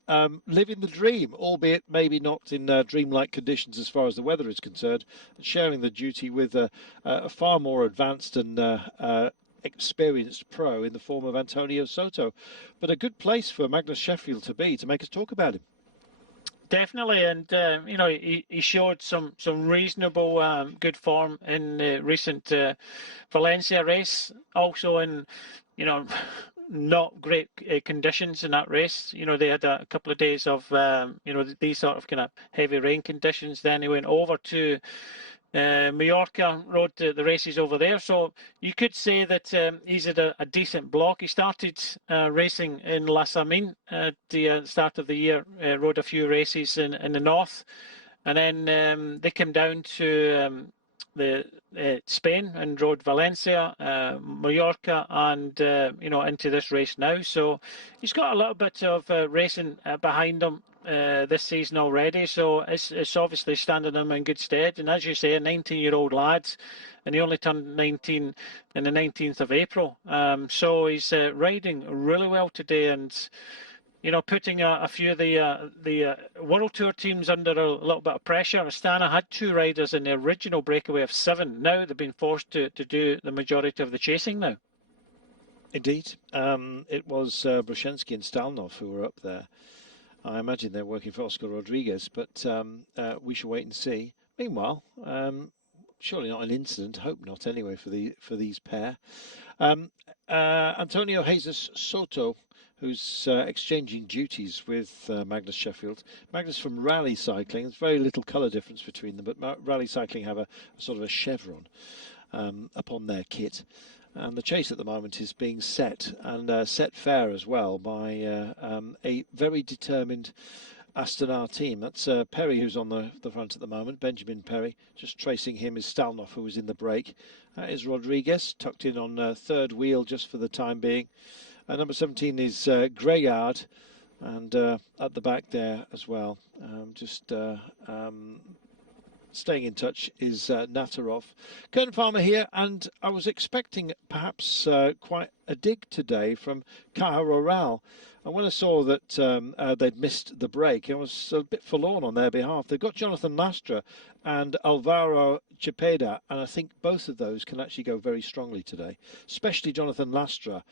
living the dream, albeit maybe not in dreamlike conditions as far as the weather is concerned, and sharing the duty with a far more advanced and experienced pro in the form of Antonio Soto. But a good place for Magnus Sheffield to be, to make us talk about him. Definitely, and you know, he showed some reasonable good form in the recent Valencia race. Also in, you know, not great conditions in that race. You know, they had a couple of days of you know, these sort of kind of heavy rain conditions. Then he went over to Mallorca, rode the races over there. So you could say that he's at a decent block. He started racing in La Samine at the start of the year, rode a few races in the north, and then they came down to Spain and rode Valencia, Mallorca, and you know, into this race now. So he's got a little bit of racing behind him this season already, so it's obviously standing him in good stead. And as you say, a 19-year-old lad, and he only turned 19 on the 19th of April. So he's riding really well today, and you know, putting a few of the World Tour teams under a little bit of pressure. Astana had 2 riders in the original breakaway of 7. Now they've been forced to do the majority of the chasing now. Indeed. It was Brushenski and Stalnov who were up there. I imagine they're working for Oscar Rodriguez, but we shall wait and see. Meanwhile, surely not an incident. Hope not, anyway, for these pair. Antonio Jesus Soto, who's exchanging duties with Magnus Sheffield. Magnus from rally cycling. There's very little colour difference between them, but rally cycling have a sort of a chevron upon their kit. And the chase at the moment is being set, and set fair as well, by a very determined Astana team. That's Perry, who's on the front at the moment, Benjamin Perry. Just tracing him is Stalnov, who was in the break. That is Rodriguez, tucked in on third wheel just for the time being. Number 17 is Greyard, and at the back there as well, staying in touch is Natarov. Kern Farmer here, and I was expecting perhaps quite a dig today from Caja Rural. And when I saw that they'd missed the break, I was a bit forlorn on their behalf. They've got Jonathan Lastra and Alvaro Cepeda, and I think both of those can actually go very strongly today, especially Jonathan Lastra.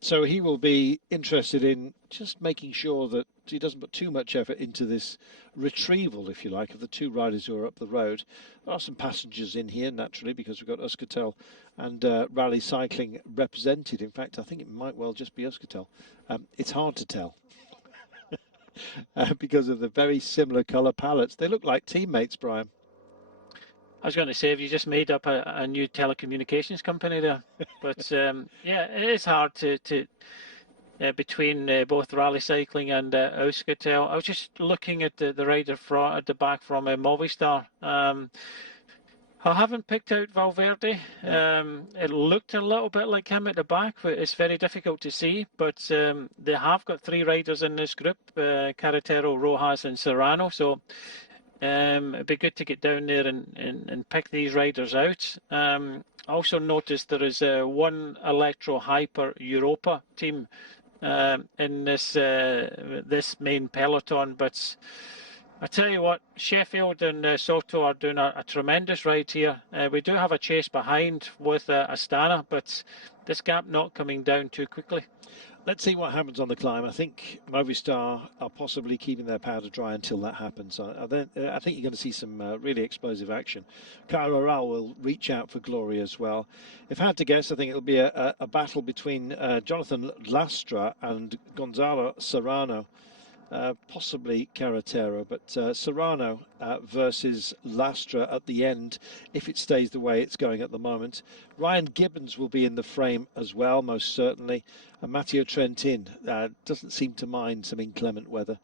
So he will be interested in just making sure that he doesn't put too much effort into this retrieval, if you like, of the 2 riders who are up the road. There are some passengers in here, naturally, because we've got Euskaltel and Rally Cycling represented. In fact, I think it might well just be Euskaltel. It's hard to tell because of the very similar colour palettes. They look like teammates, Brian. I was going to say, have you just made up a new telecommunications company there? But yeah, it is hard to between both rally cycling and Euskaltel. I was just looking at the rider at the back from Movistar. I haven't picked out Valverde. It looked a little bit like him at the back, but it's very difficult to see. But they have got 3 riders in this group, Carretero, Rojas and Serrano. So it'd be good to get down there and pick these riders out. Also noticed there is one Electro Hyper Europa team in this main peloton, but I tell you what, Sheffield and Soto are doing a tremendous ride here. We do have a chase behind with Astana, but this gap not coming down too quickly. Let's see what happens on the climb. I think Movistar are possibly keeping their powder dry until that happens. I think you're going to see some really explosive action. Caio Raul will reach out for glory as well. If I had to guess, I think it'll be a battle between Jonathan Lastra and Gonzalo Serrano. Possibly Carretero, but Serrano versus Lastra at the end, if it stays the way it's going at the moment. Ryan Gibbons will be in the frame as well, most certainly. And Matteo Trentin doesn't seem to mind some inclement weather.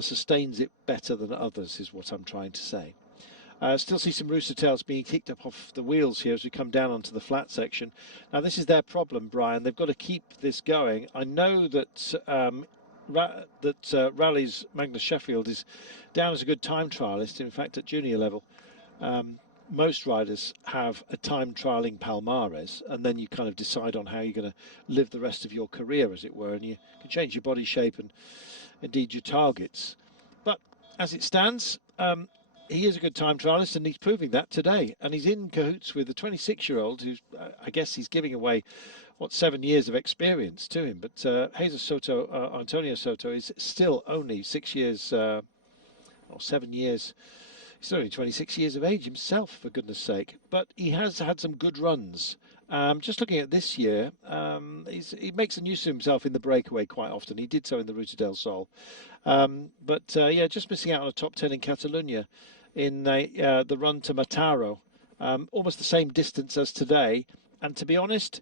Sustains it better than others, is what I'm trying to say. Still see some rooster tails being kicked up off the wheels here as we come down onto the flat section. Now, this is their problem, Brian. They've got to keep this going. I know that Rally's Magnus Sheffield is down as a good time trialist. In fact, at junior level, most riders have a time trialing palmares, and then you kind of decide on how you're going to live the rest of your career, as it were, and you can change your body shape and indeed your targets. But as it stands, he is a good time trialist, and he's proving that today. And he's in cahoots with the 26-year-old, who's, I guess he's giving away 7 years of experience to him. But Jesus Soto, Antonio Soto, is still only 6 years, or 7 years. He's only 26 years of age himself, for goodness sake. But he has had some good runs. Just looking at this year, he makes a use of himself in the breakaway quite often. He did so in the Ruta del Sol. Yeah, just missing out on a top 10 in Catalonia in the run to Mataro. Almost the same distance as today. And to be honest,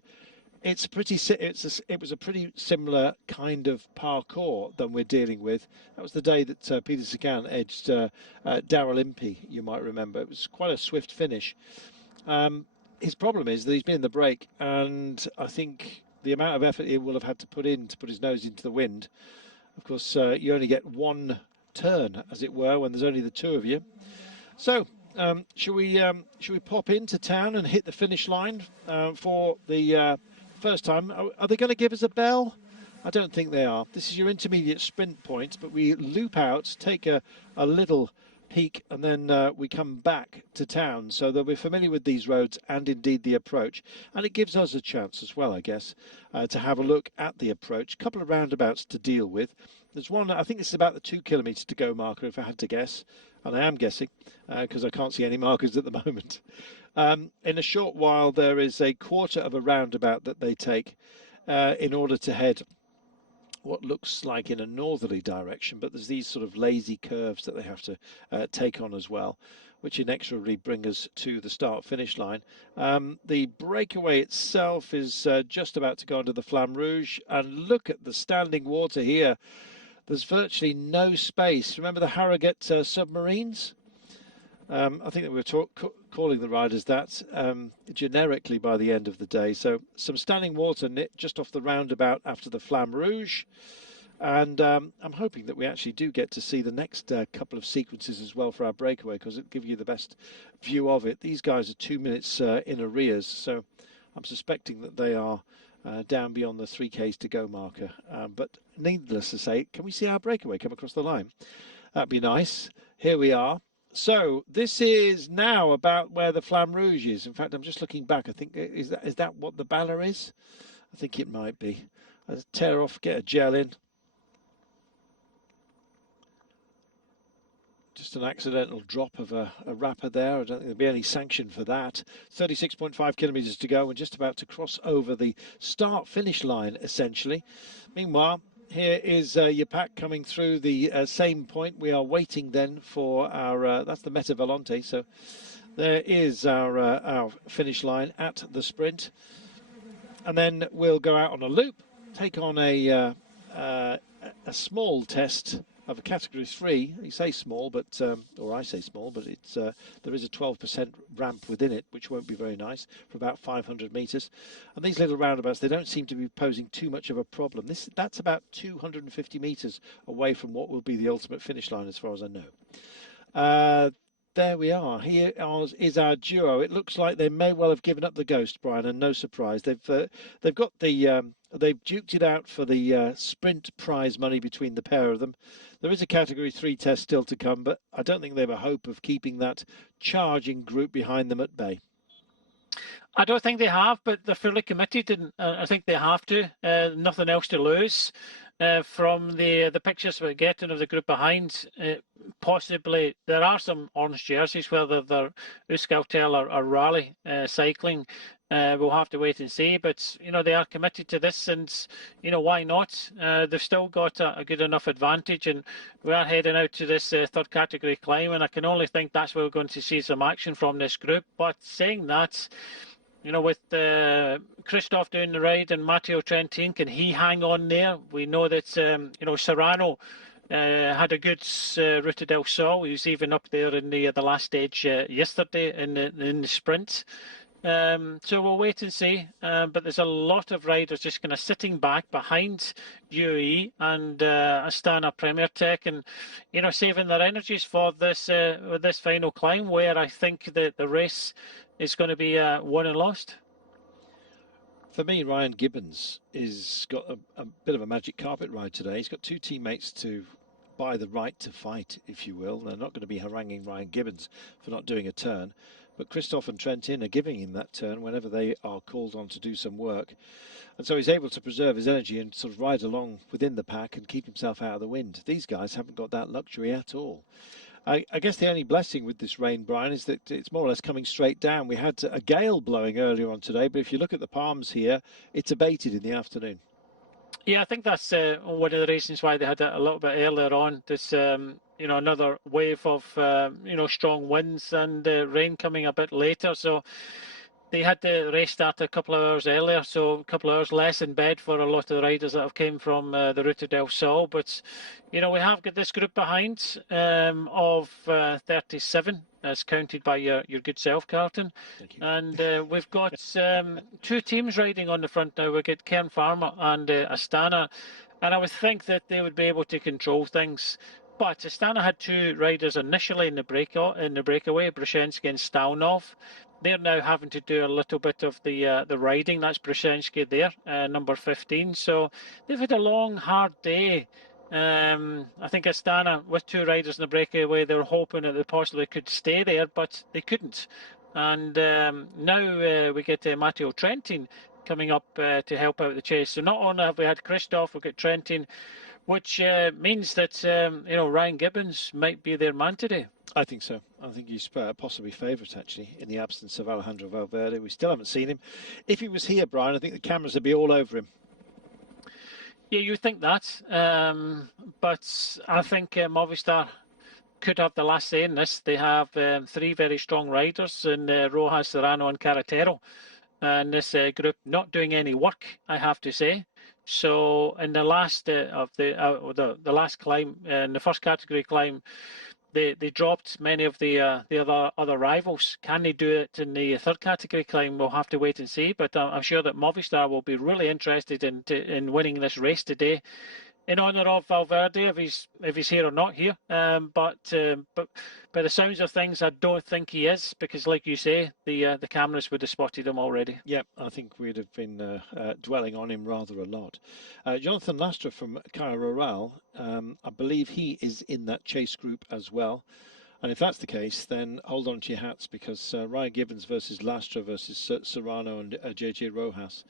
it was a pretty similar kind of parkour than we're dealing with. That was the day that Peter Sagan edged Daryl Impey, you might remember. It was quite a swift finish. His problem is that he's been in the break, and I think the amount of effort he will have had to put in to put his nose into the wind. Of course, you only get one turn, as it were, when there's only the two of you. So, should we pop into town and hit the finish line for the first time? Are they going to give us a bell? I don't think they are. This is your intermediate sprint point, but we loop out, take a little peak, and then we come back to town. So they'll be familiar with these roads and indeed the approach. And it gives us a chance as well, I guess, to have a look at the approach. A couple of roundabouts to deal with. There's one, I think this is about the 2 kilometres to go marker, if I had to guess. And I am guessing, because I can't see any markers at the moment. In a short while, there is a quarter of a roundabout that they take in order to head what looks like in a northerly direction, but there's these sort of lazy curves that they have to take on as well, which inexorably bring us to the start-finish line. The breakaway itself is just about to go under the Flamme Rouge, and look at the standing water here. There's virtually no space. Remember the Harrogate submarines? I think that we were calling the riders that generically by the end of the day. So some standing water just off the roundabout after the Flamme Rouge. And I'm hoping that we actually do get to see the next couple of sequences as well for our breakaway, because it'll give you the best view of it. These guys are 2 minutes in arrears, so I'm suspecting that they are down beyond the 3Ks to go marker. But needless to say, can we see our breakaway come across the line? That'd be nice. Here we are. So this is now about where the Flamme Rouge is. In fact, I'm just looking back. I think, is that what the banner is? I think it might be. Let's tear off, get a gel in. Just an accidental drop of a wrapper there. I don't think there'll be any sanction for that. 36.5 kilometres to go. We're just about to cross over the start-finish line, essentially. Meanwhile, here is your pack coming through the same point. We are waiting then for our, that's the Meta Volante. So there is our finish line at the sprint. And then we'll go out on a loop, take on a small test of a category 3. You say small, but or I say small, but it's there is a 12% ramp within it, which won't be very nice, for about 500 metres. And these little roundabouts, they don't seem to be posing too much of a problem. That's about 250 metres away from what will be the ultimate finish line, as far as I know. There we are. Here is our duo. It looks like they may well have given up the ghost, Brian, and no surprise. They've got the they've duked it out for the sprint prize money between the pair of them. There is a category 3 test still to come, but I don't think they have a hope of keeping that charging group behind them at bay. I don't think they have, but they're fully committed, and I think they have to. Nothing else to lose. From the pictures we're getting of the group behind, possibly there are some orange jerseys, whether they're Euskaltel or Rally cycling. We'll have to wait and see, but they are committed to this, and why not? They've still got a good enough advantage, and we are heading out to this third category climb, and I can only think that's where we're going to see some action from this group. But saying that, with Christoph doing the ride and Matteo Trentin, can he hang on there? We know that, Serrano had a good Ruta del Sol. He was even up there in the last stage yesterday in the sprint. So we'll wait and see. But there's a lot of riders just kind of sitting back behind UAE and Astana Premier Tech, and saving their energies for this final climb, where I think that the race is going to be won and lost. For me, Ryan Gibbons has got a bit of a magic carpet ride today. He's got two teammates to buy the right to fight, if you will. They're not going to be haranguing Ryan Gibbons for not doing a turn, but Christoph and Trentin are giving him that turn whenever they are called on to do some work. And so he's able to preserve his energy and sort of ride along within the pack and keep himself out of the wind. These guys haven't got that luxury at all. I guess the only blessing with this rain, Brian, is that it's more or less coming straight down. We had a gale blowing earlier on today, but if you look at the palms here, it's abated in the afternoon. Yeah, I think that's one of the reasons why they had it a little bit earlier on. This, another wave of, strong winds and rain coming a bit later. So they had the race start a couple of hours earlier, so a couple of hours less in bed for a lot of the riders that have came from the Ruta del Sol. But, we have got this group behind of 37, as counted by your good self, Carlton. Thank you. And we've got two teams riding on the front now. We've got Cairn Pharma and Astana. And I would think that they would be able to control things. But Astana had two riders initially in the breakaway, Brzezinski and Stalnov. They're now having to do a little bit of the riding. That's Brzezinski there, number 15. So they've had a long, hard day. I think Astana, with two riders in the breakaway, they were hoping that they possibly could stay there, but they couldn't. And now we get Matteo Trentin coming up to help out the chase. So not only have we had Christoph, we've got Trentin, which means that Ryan Gibbons might be their man today. I think so. I think he's possibly favourite, actually, in the absence of Alejandro Valverde. We still haven't seen him. If he was here, Brian, I think the cameras would be all over him. Yeah, you think that. But I think Movistar could have the last say in this. They have three very strong riders in Rojas, Serrano and Carretero. And this group not doing any work, I have to say. So in the last the last climb, in the first category climb, they dropped many of the other rivals. Can they do it in the third category climb? We'll have to wait and see. But I'm sure that Movistar will be really interested in winning this race today, in honour of Valverde, if he's here or not here. But by the sounds of things, I don't think he is, because, like you say, the cameras would have spotted him already. Yeah, I think we'd have been dwelling on him rather a lot. Jonathan Lastra from Caja Rural, I believe he is in that chase group as well. And if that's the case, then hold on to your hats, because Ryan Gibbons versus Lastra versus Serrano and JJ Rojas.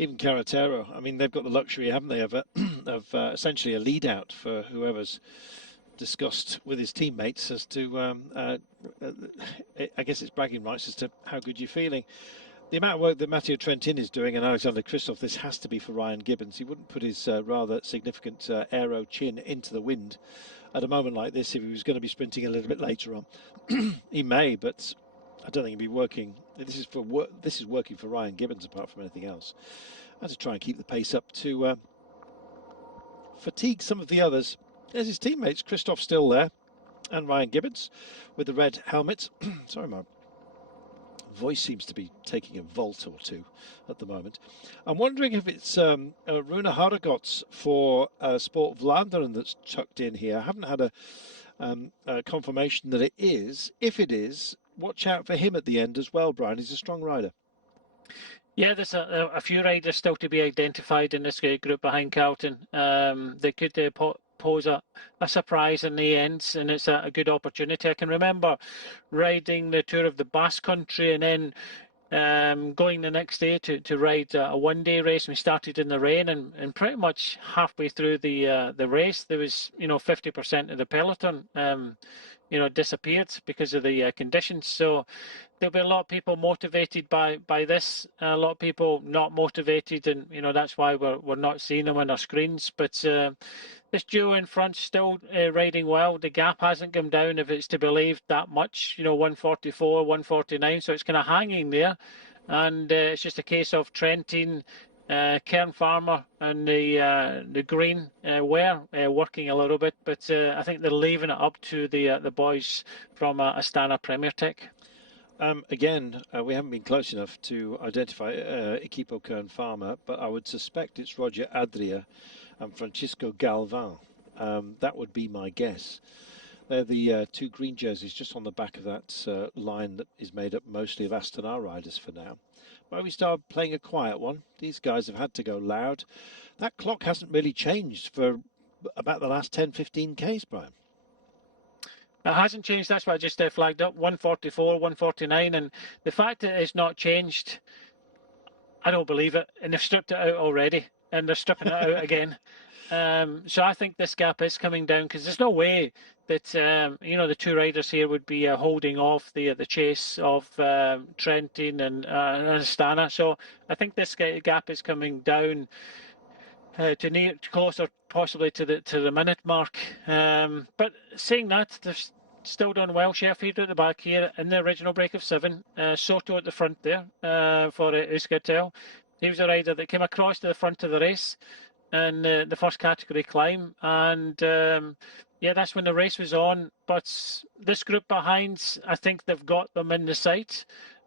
Even Carretero, I mean, they've got the luxury, haven't they, of essentially a lead out for whoever's discussed with his teammates as to, I guess it's bragging rights as to how good you're feeling. The amount of work that Matteo Trentin is doing and Alexander Christoph, this has to be for Ryan Gibbons. He wouldn't put his rather significant aero chin into the wind at a moment like this if he was going to be sprinting a little bit later on. He may, but I don't think he'd be working. This is working for Ryan Gibbons apart from anything else. I have to try and keep the pace up to fatigue some of the others. There's his teammates, Christoph still there, and Ryan Gibbons with the red helmets. Sorry, my voice seems to be taking a volt or two at the moment. I'm wondering if it's Rune Hardegots for Sport Vlaanderen that's tucked in here. I haven't had a confirmation that it is. If it is, watch out for him at the end as well, Brian. He's a strong rider. Yeah, there's a few riders still to be identified in this group behind Carlton. They could pose a surprise in the end, and it's a good opportunity. I can remember riding the Tour of the Basque Country and then going the next day to ride a one-day race. We started in the rain, and pretty much halfway through the race, there was 50% of the peloton disappeared because of the conditions. So there'll be a lot of people motivated by this, a lot of people not motivated, and that's why we're not seeing them on our screens. But this duo in front still riding well. The gap hasn't come down, if it's to believe, that much. 144, 149, so it's kind of hanging there, and it's just a case of Trentin, Kern Farmer and the Green were working a little bit, but I think they're leaving it up to the boys from Astana Premier Tech. Again, we haven't been close enough to identify Equipo Kern Farmer, but I would suspect it's Roger Adria and Francisco Galvan. That would be my guess. They're the two green jerseys just on the back of that line that is made up mostly of Astana riders for now. Well, we start playing a quiet one. These guys have had to go loud. That clock hasn't really changed for about the last 10-15 Ks, Brian. It hasn't changed. That's why I just flagged up 144, 149, and the fact that it's not changed, I don't believe it. And they've stripped it out already, and they're stripping it out again. So I think this gap is coming down, because there's no way that the two riders here would be holding off the chase of Trentin and Astana. So I think this gap is coming down to closer possibly to the minute mark. But saying that, they've still done well. Sheffield at the back here in the original break of 7. Soto at the front there for Euskaltel. He was a rider that came across to the front of the race in the first category climb, and yeah, that's when the race was on. But this group behind, I think they've got them in the sight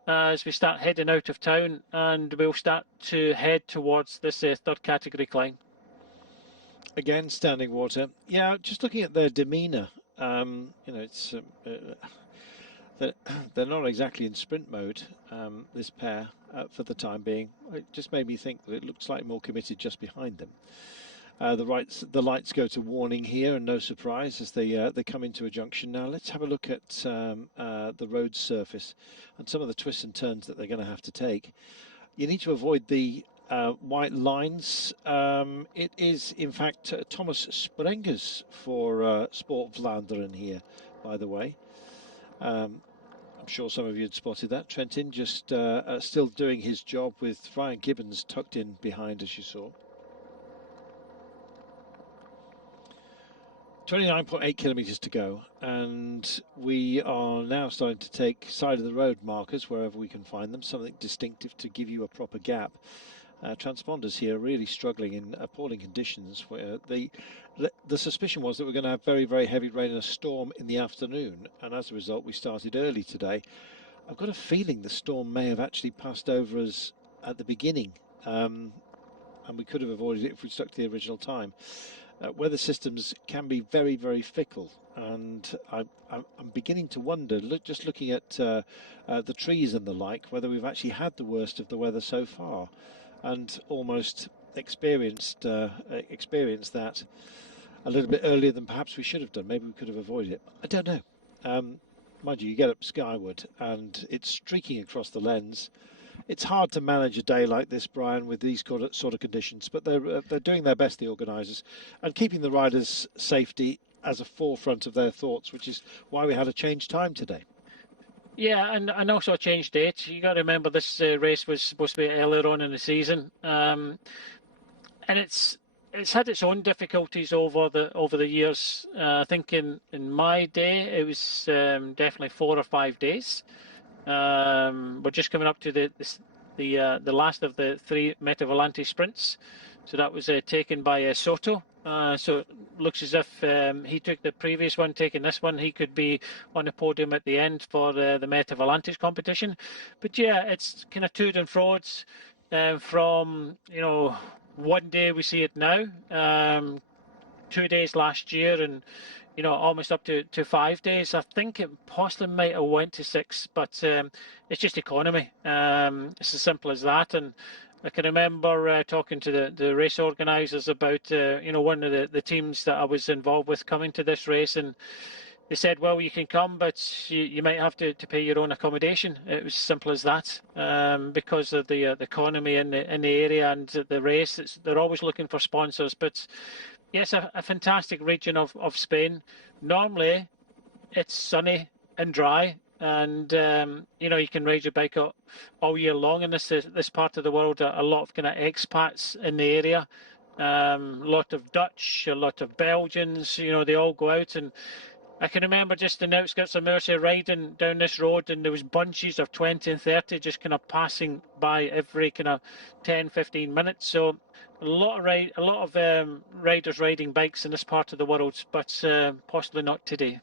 as we start heading out of town, and we'll start to head towards this third category climb. Again, standing water. Yeah, just looking at their demeanour, it's they're not exactly in sprint mode, this pair, for the time being. It just made me think that it looked slightly more committed just behind them. The lights go to warning here, and no surprise as they come into a junction. Now let's have a look at the road surface and some of the twists and turns that they're going to have to take. You need to avoid the white lines. It is in fact Thomas Sprengers for Sport Vlaanderen here, by the way. I'm sure some of you had spotted that. Trentin just still doing his job with Ryan Gibbons tucked in behind, as you saw. 29.8 kilometres to go, and we are now starting to take side of the road markers wherever we can find them, something distinctive to give you a proper gap. Transponders here are really struggling in appalling conditions, where the suspicion was that we're going to have very, very heavy rain and a storm in the afternoon, and as a result we started early today. I've got a feeling the storm may have actually passed over us at the beginning, and we could have avoided it if we stuck to the original time. Weather systems can be very, very fickle, and I'm beginning to wonder, just looking at the trees and the like, whether we've actually had the worst of the weather so far, and almost experienced that a little bit earlier than perhaps we should have done. Maybe we could have avoided it. I don't know. Mind you, you get up skyward and it's streaking across the lens. It's hard to manage a day like this, Brian, with these sort of conditions, but they're doing their best, the organisers, and keeping the riders' safety as a forefront of their thoughts, which is why we had a change time today. Yeah, and also a change date. You got to remember this race was supposed to be earlier on in the season, and it's had its own difficulties over the years. I think in my day it was definitely 4 or 5 days. We're just coming up to the last of the 3 Metavolante sprints, so that was taken by Soto So it looks as if he took the previous one, taking this one, he could be on the podium at the end for the Meta Volantis competition. But yeah, it's kind of toed and fro's from, one day we see it now, 2 days last year, and almost up to 5 days. I think it possibly might have went to 6, but it's just economy. It's as simple as that. And I can remember talking to the race organisers about one of the teams that I was involved with coming to this race, and they said, well, you can come, but you might have to pay your own accommodation. It was as simple as that, because of the economy in the area and the race. They're always looking for sponsors, but yes, a fantastic region of Spain. Normally, it's sunny and dry, and you can ride your bike all year long in this part of the world. A lot of kind of expats in the area, a lot of Dutch, a lot of Belgians. They all go out, and I can remember just in the outskirts of Murcia riding down this road, and there was bunches of 20 and 30 just kind of passing by every kind of 10, 15 minutes. So a lot of riders riding bikes in this part of the world, but possibly not today.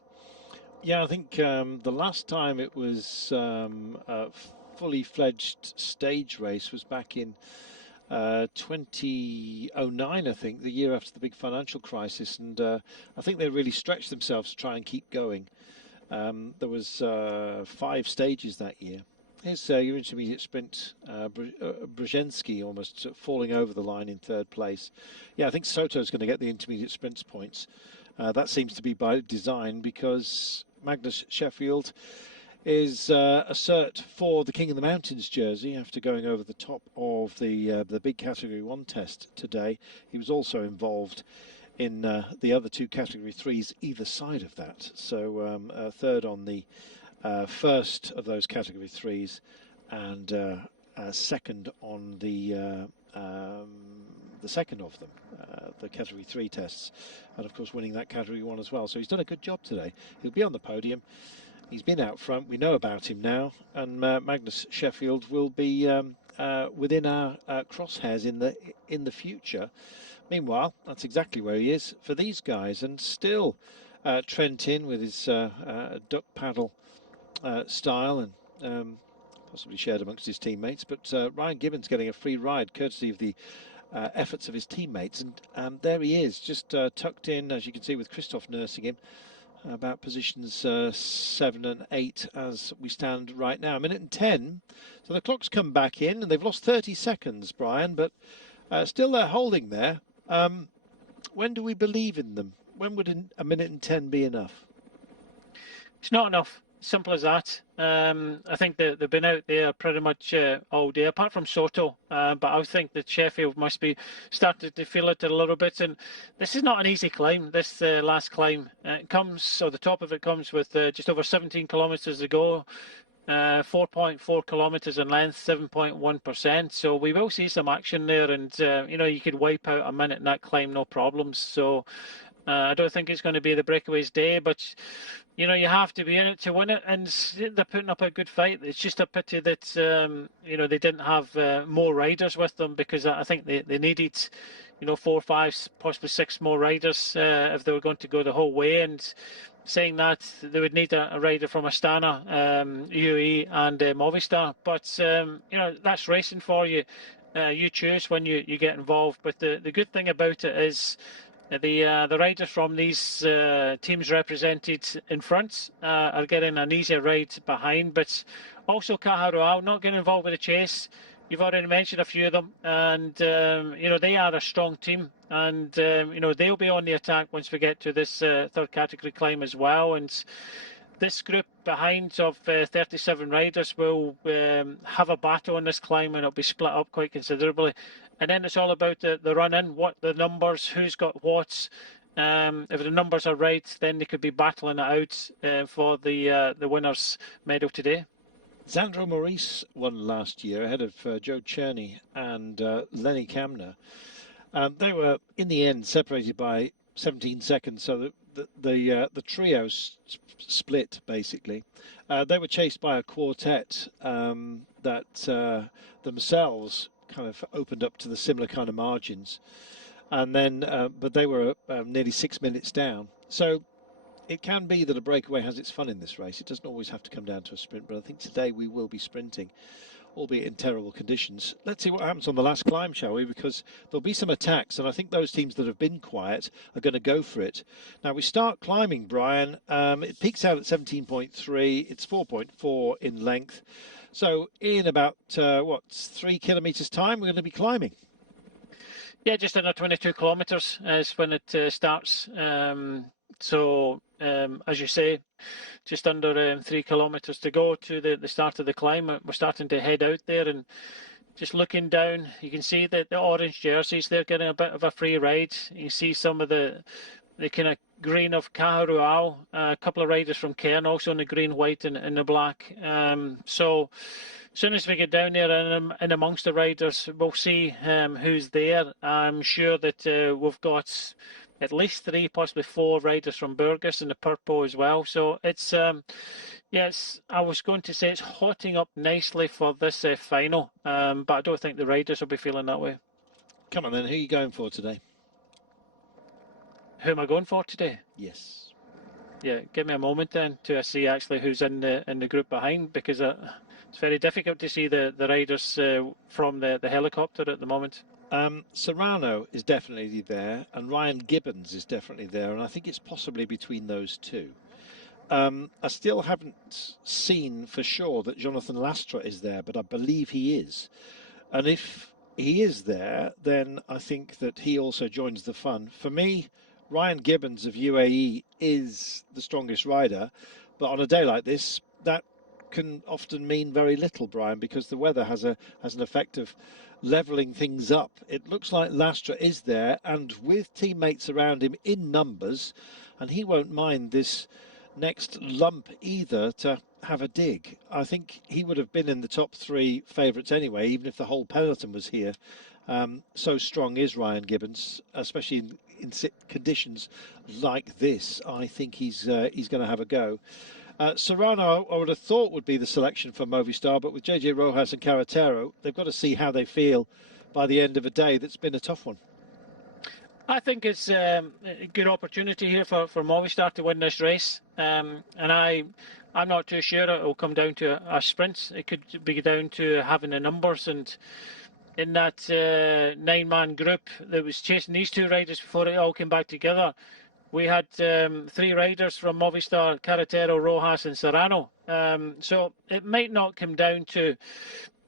Yeah, I think the last time it was a fully fledged stage race was back in 2009, I think, the year after the big financial crisis, and I think they really stretched themselves to try and keep going. There was 5 stages that year. Here's your intermediate sprint, Brzezinski almost falling over the line in 3rd place. Yeah, I think Soto's going to get the intermediate sprints points. That seems to be by design, because Magnus Sheffield is a cert for the King of the Mountains jersey after going over the top of the big Category 1 test today. He was also involved in the other 2 Category 3s either side of that. So 3rd on the first of those Category 3s, and 2nd on the second of them, the Category 3 tests, and of course winning that Category 1 as well. So he's done a good job today. He'll be on the podium. He's been out front. We know about him now, and Magnus Sheffield will be within our crosshairs in the future. Meanwhile, that's exactly where he is for these guys, and still Trent in with his duck paddle style, and possibly shared amongst his teammates. But Ryan Gibbons getting a free ride courtesy of the efforts of his teammates, and there he is, just tucked in, as you can see, with Christoph nursing him, about positions 7 and 8 as we stand right now. 1:10. So the clock's come back in, and they've lost 30 seconds, Brian, but still they're holding there. When do we believe in them? When would 1:10 be enough? It's not enough. Simple as that. I think they've been out there pretty much all day, apart from Soto. But I think that Sheffield must be starting to feel it a little bit. And this is not an easy climb, this last climb. It comes, so the top of it comes with just over 17 kilometres to go. 4.4 kilometres in length, 7.1%. So we will see some action there, and you could wipe out a minute in that climb, no problems. So I don't think it's going to be the breakaways day, but you have to be in it to win it, and they're putting up a good fight. It's just a pity that they didn't have more riders with them, because I think they needed 4, 5, possibly 6 more riders if they were going to go the whole way. And saying that, they would need a rider from Astana, UAE and Movistar, but that's racing for you. You choose when you get involved. But the good thing about it is the riders from these teams represented in front are getting an easier ride behind, but also Caja Rural not getting involved with the chase. You've already mentioned a few of them, and they are a strong team, and they'll be on the attack once we get to this 3rd category climb as well. And this group behind of 37 riders will have a battle on this climb, and it'll be split up quite considerably. And then it's all about the run-in, what the numbers, who's got what. If the numbers are right, then they could be battling it out for the winner's medal today. Sandro Maurice won last year ahead of Joe Cherney and Lenny Kamner. They were, in the end, separated by 17 seconds, so the trio split, basically. They were chased by a quartet that themselves kind of opened up to the similar kind of margins. and then but they were nearly 6 minutes down. So it can be that a breakaway has its fun in this race. It doesn't always have to come down to a sprint, but I think today we will be sprinting, albeit in terrible conditions. Let's see what happens on the last climb, shall we? Because there'll be some attacks, and I think those teams that have been quiet are going to go for it. Now, we start climbing, Brian. It peaks out at 17.3. It's 4.4 in length. So in about, 3 kilometres time, we're going to be climbing. Yeah, just under 22 kilometres is when it starts. As you say, just under 3 kilometres to go to the start of the climb. We're starting to head out there, and just looking down, you can see that the orange jerseys, they're getting a bit of a free ride. You can see some of the kind of green of Caharuao, a couple of riders from Cairn also in the green, white and the black. So as soon as we get down there and amongst the riders, we'll see who's there. I'm sure that we've got at least 3, possibly 4 riders from Burgos in the purple as well. So it's, yes, I was going to say it's hotting up nicely for this final, but I don't think the riders will be feeling that way. Come on then, who are you going for today? Who am I going for today? Yes. Yeah, give me a moment then to see actually who's in the group behind, because it's very difficult to see the riders from the helicopter at the moment. Serrano is definitely there, and Ryan Gibbons is definitely there, and I think it's possibly between those two. I still haven't seen for sure that Jonathan Lastra is there, but I believe he is. And if he is there, then I think that he also joins the fun. For me, Ryan Gibbons of UAE is the strongest rider, but on a day like this, that can often mean very little, Brian, because the weather has an effect of levelling things up. It looks like Lastra is there, and with teammates around him in numbers, and he won't mind this next lump either to have a dig. I think he would have been in the top 3 favourites anyway, even if the whole peloton was here. So strong is Ryan Gibbons, especially in conditions like this. I think he's going to have a go. Serrano, I would have thought, would be the selection for Movistar, but with JJ Rojas and Carretero, they've got to see how they feel by the end of a day that's been a tough one. I think it's a good opportunity here for Movistar to win this race, and I'm not too sure it will come down to a sprint. It could be down to having the numbers, and in that 9-man group that was chasing these 2 riders before it all came back together, we had 3 riders from Movistar: Carretero, Rojas and Serrano. So it might not come down to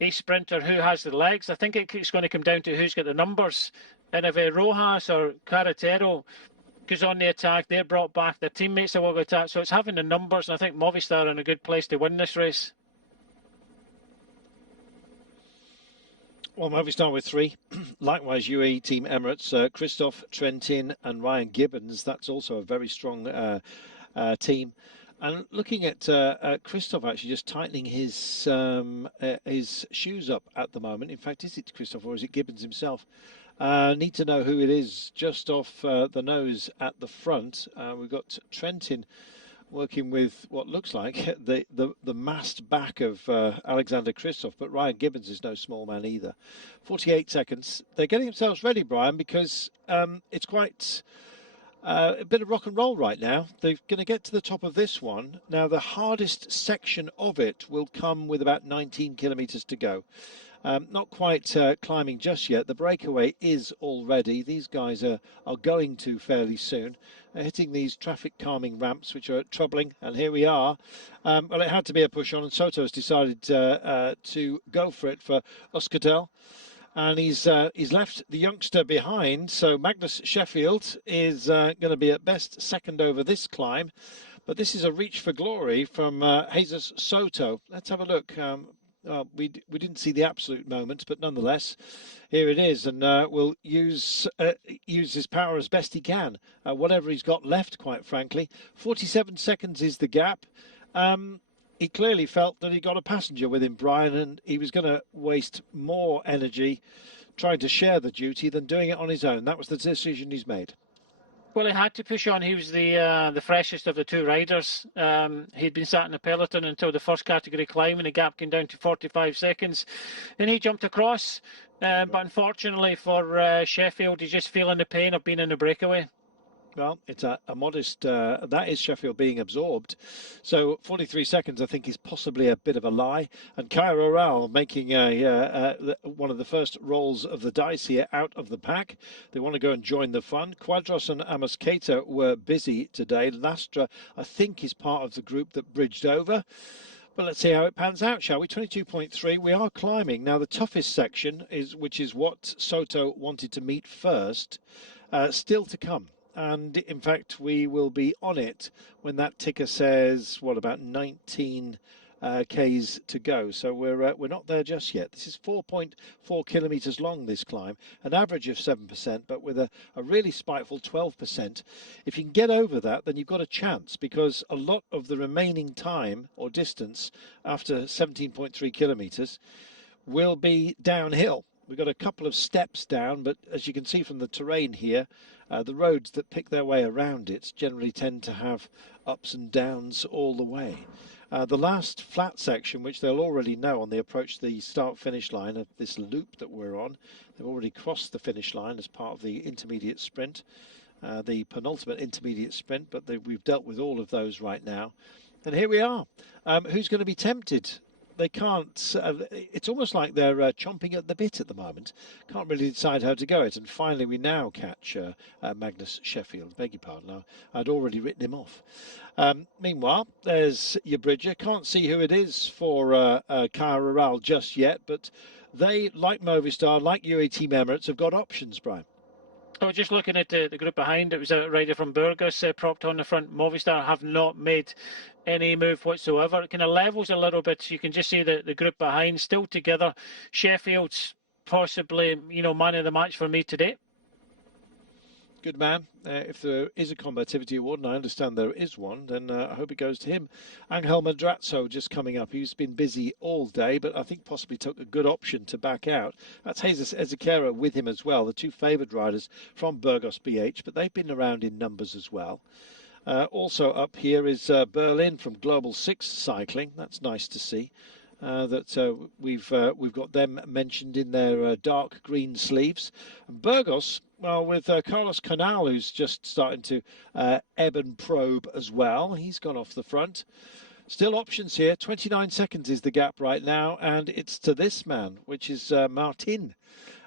a sprinter who has the legs. I think it's going to come down to who's got the numbers. And if Rojas or Carretero goes on the attack, they're brought back, their teammates are will go attack. So it's having the numbers, and I think Movistar are in a good place to win this race. Well, Movistar with 3. Likewise, UAE Team Emirates, Christoph, Trentin and Ryan Gibbons. That's also a very strong team. And looking at Christoph actually just tightening his shoes up at the moment. In fact, is it Christoph or is it Gibbons himself? Need to know who it is just off the nose at the front. We've got Trentin working with what looks like the massed back of Alexander Christoph, but Ryan Gibbons is no small man either. 48 seconds. They're getting themselves ready, Brian, because it's quite a bit of rock and roll right now. They're going to get to the top of this one. Now, the hardest section of it will come with about 19 kilometres to go. Not quite climbing just yet. The breakaway is already. These guys are going to fairly soon. They're hitting these traffic calming ramps, which are troubling. And here we are. Well, it had to be a push on, and Soto has decided to go for it for Euskadel. And he's left the youngster behind. So Magnus Sheffield is going to be at best second over this climb. But this is a reach for glory from Jesus Soto. Let's have a look. We didn't see the absolute moment, but nonetheless, here it is, and we'll use his power as best he can, whatever he's got left, quite frankly. 47 seconds is the gap. He clearly felt that he got a passenger with him, Brian, and he was going to waste more energy trying to share the duty than doing it on his own. That was the decision he's made. Well, he had to push on. He was the freshest of the 2 riders. He'd been sat in the peloton until the first category climb, and the gap came down to 45 seconds. And he jumped across. But unfortunately for Sheffield, he's just feeling the pain of being in a breakaway. Well, it's a modest, that is Sheffield being absorbed. So 43 seconds, I think, is possibly a bit of a lie. And Cairo Oral making one of the first rolls of the dice here out of the pack. They want to go and join the fun. Quadros and Amasqueta were busy today. Lastra, I think, is part of the group that bridged over. But let's see how it pans out, shall we? 22.3. We are climbing. Now, the toughest section, which is what Soto wanted to meet first, still to come. And in fact, we will be on it when that ticker says, what, about 19 Ks to go. So we're not there just yet. This is 4.4 kilometres long, this climb, an average of 7%, but with a really spiteful 12%. If you can get over that, then you've got a chance, because a lot of the remaining time or distance after 17.3 kilometres will be downhill. We've got a couple of steps down, but as you can see from the terrain here, the roads that pick their way around it generally tend to have ups and downs all the way. The last flat section, which they'll already know on the approach to the start-finish line of this loop that we're on, they've already crossed the finish line as part of the intermediate sprint, the penultimate intermediate sprint, but we've dealt with all of those right now. And here we are. Who's going to be tempted? They can't, it's almost like they're chomping at the bit at the moment. Can't really decide how to go it. And finally, we now catch Magnus Sheffield. Beg your pardon, I'd already written him off. Meanwhile, there's your bridger. Can't see who it is for Cairo Oral just yet, but they, like Movistar, like UAE Team Emirates, have got options, Brian. Oh, just looking at the group behind, it was a rider from Burgos propped on the front. Movistar have not made any move whatsoever. It kind of levels a little bit. You can just see the group behind still together. Sheffield's possibly, man of the match for me today. Good man. If there is a combativity award, and I understand there is one, then I hope it goes to him. Angel Madrazo just coming up. He's been busy all day, but I think possibly took a good option to back out. That's Jesus Ezekera with him as well, the two favoured riders from Burgos BH, but they've been around in numbers as well. Also up here is Berlin from Global 6 Cycling. That's nice to see. We've got them mentioned in their dark green sleeves. And Burgos, well, with Carlos Canal, who's just starting to ebb and probe as well. He's gone off the front. Still options here. 29 seconds is the gap right now, and it's to this man, which is Martin,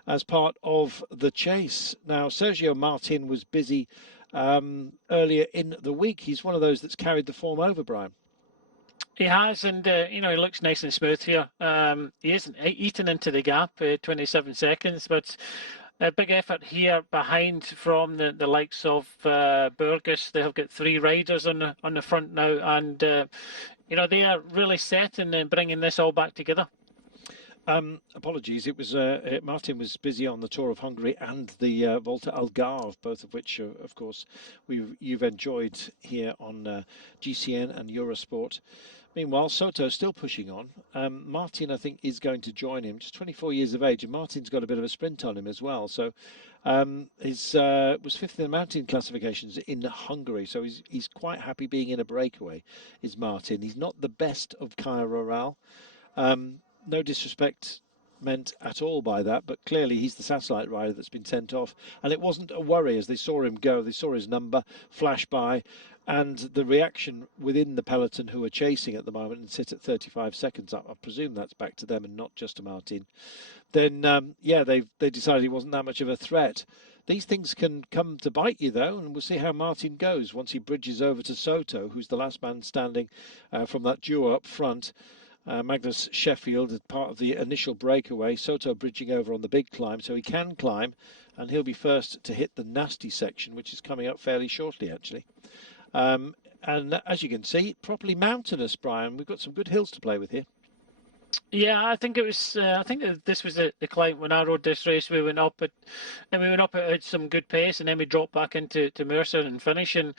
as part of the chase. Now, Sergio Martin was busy earlier in the week. He's one of those that's carried the form over, Brian. He has, and he looks nice and smooth here. He isn't eaten into the gap, 27 seconds, but a big effort here behind from the likes of Burgos. They have got three riders on the front now, and they are really set in bringing this all back together. Apologies, it was Martin was busy on the Tour of Hungary and the Volta Algarve, both of which, of course, you've enjoyed here on GCN and Eurosport. Meanwhile, Soto still pushing on. Martin, I think, is going to join him. Just 24 years of age, and Martin's got a bit of a sprint on him as well. So was fifth in the mountain classifications in Hungary. So he's quite happy being in a breakaway, is Martin. He's not the best of Cairo Oral. No disrespect meant at all by that, but clearly he's the satellite rider that's been sent off, and it wasn't a worry as they saw him go. They saw his number flash by, and the reaction within the peloton who are chasing at the moment and sit at 35 seconds up, I presume that's back to them and not just to Martin, then they decided he wasn't that much of a threat. These things can come to bite you, though, and we'll see how Martin goes once he bridges over to Soto, who's the last man standing from that duo up front. Magnus Sheffield as part of the initial breakaway. Soto bridging over on the big climb, so he can climb, and he'll be first to hit the nasty section, which is coming up fairly shortly, actually. And as you can see, properly mountainous, Brian. We've got some good hills to play with here. Yeah, I think it was. I think this was the climb when I rode this race. We went up at some good pace, and then we dropped back into Murcia and finish. And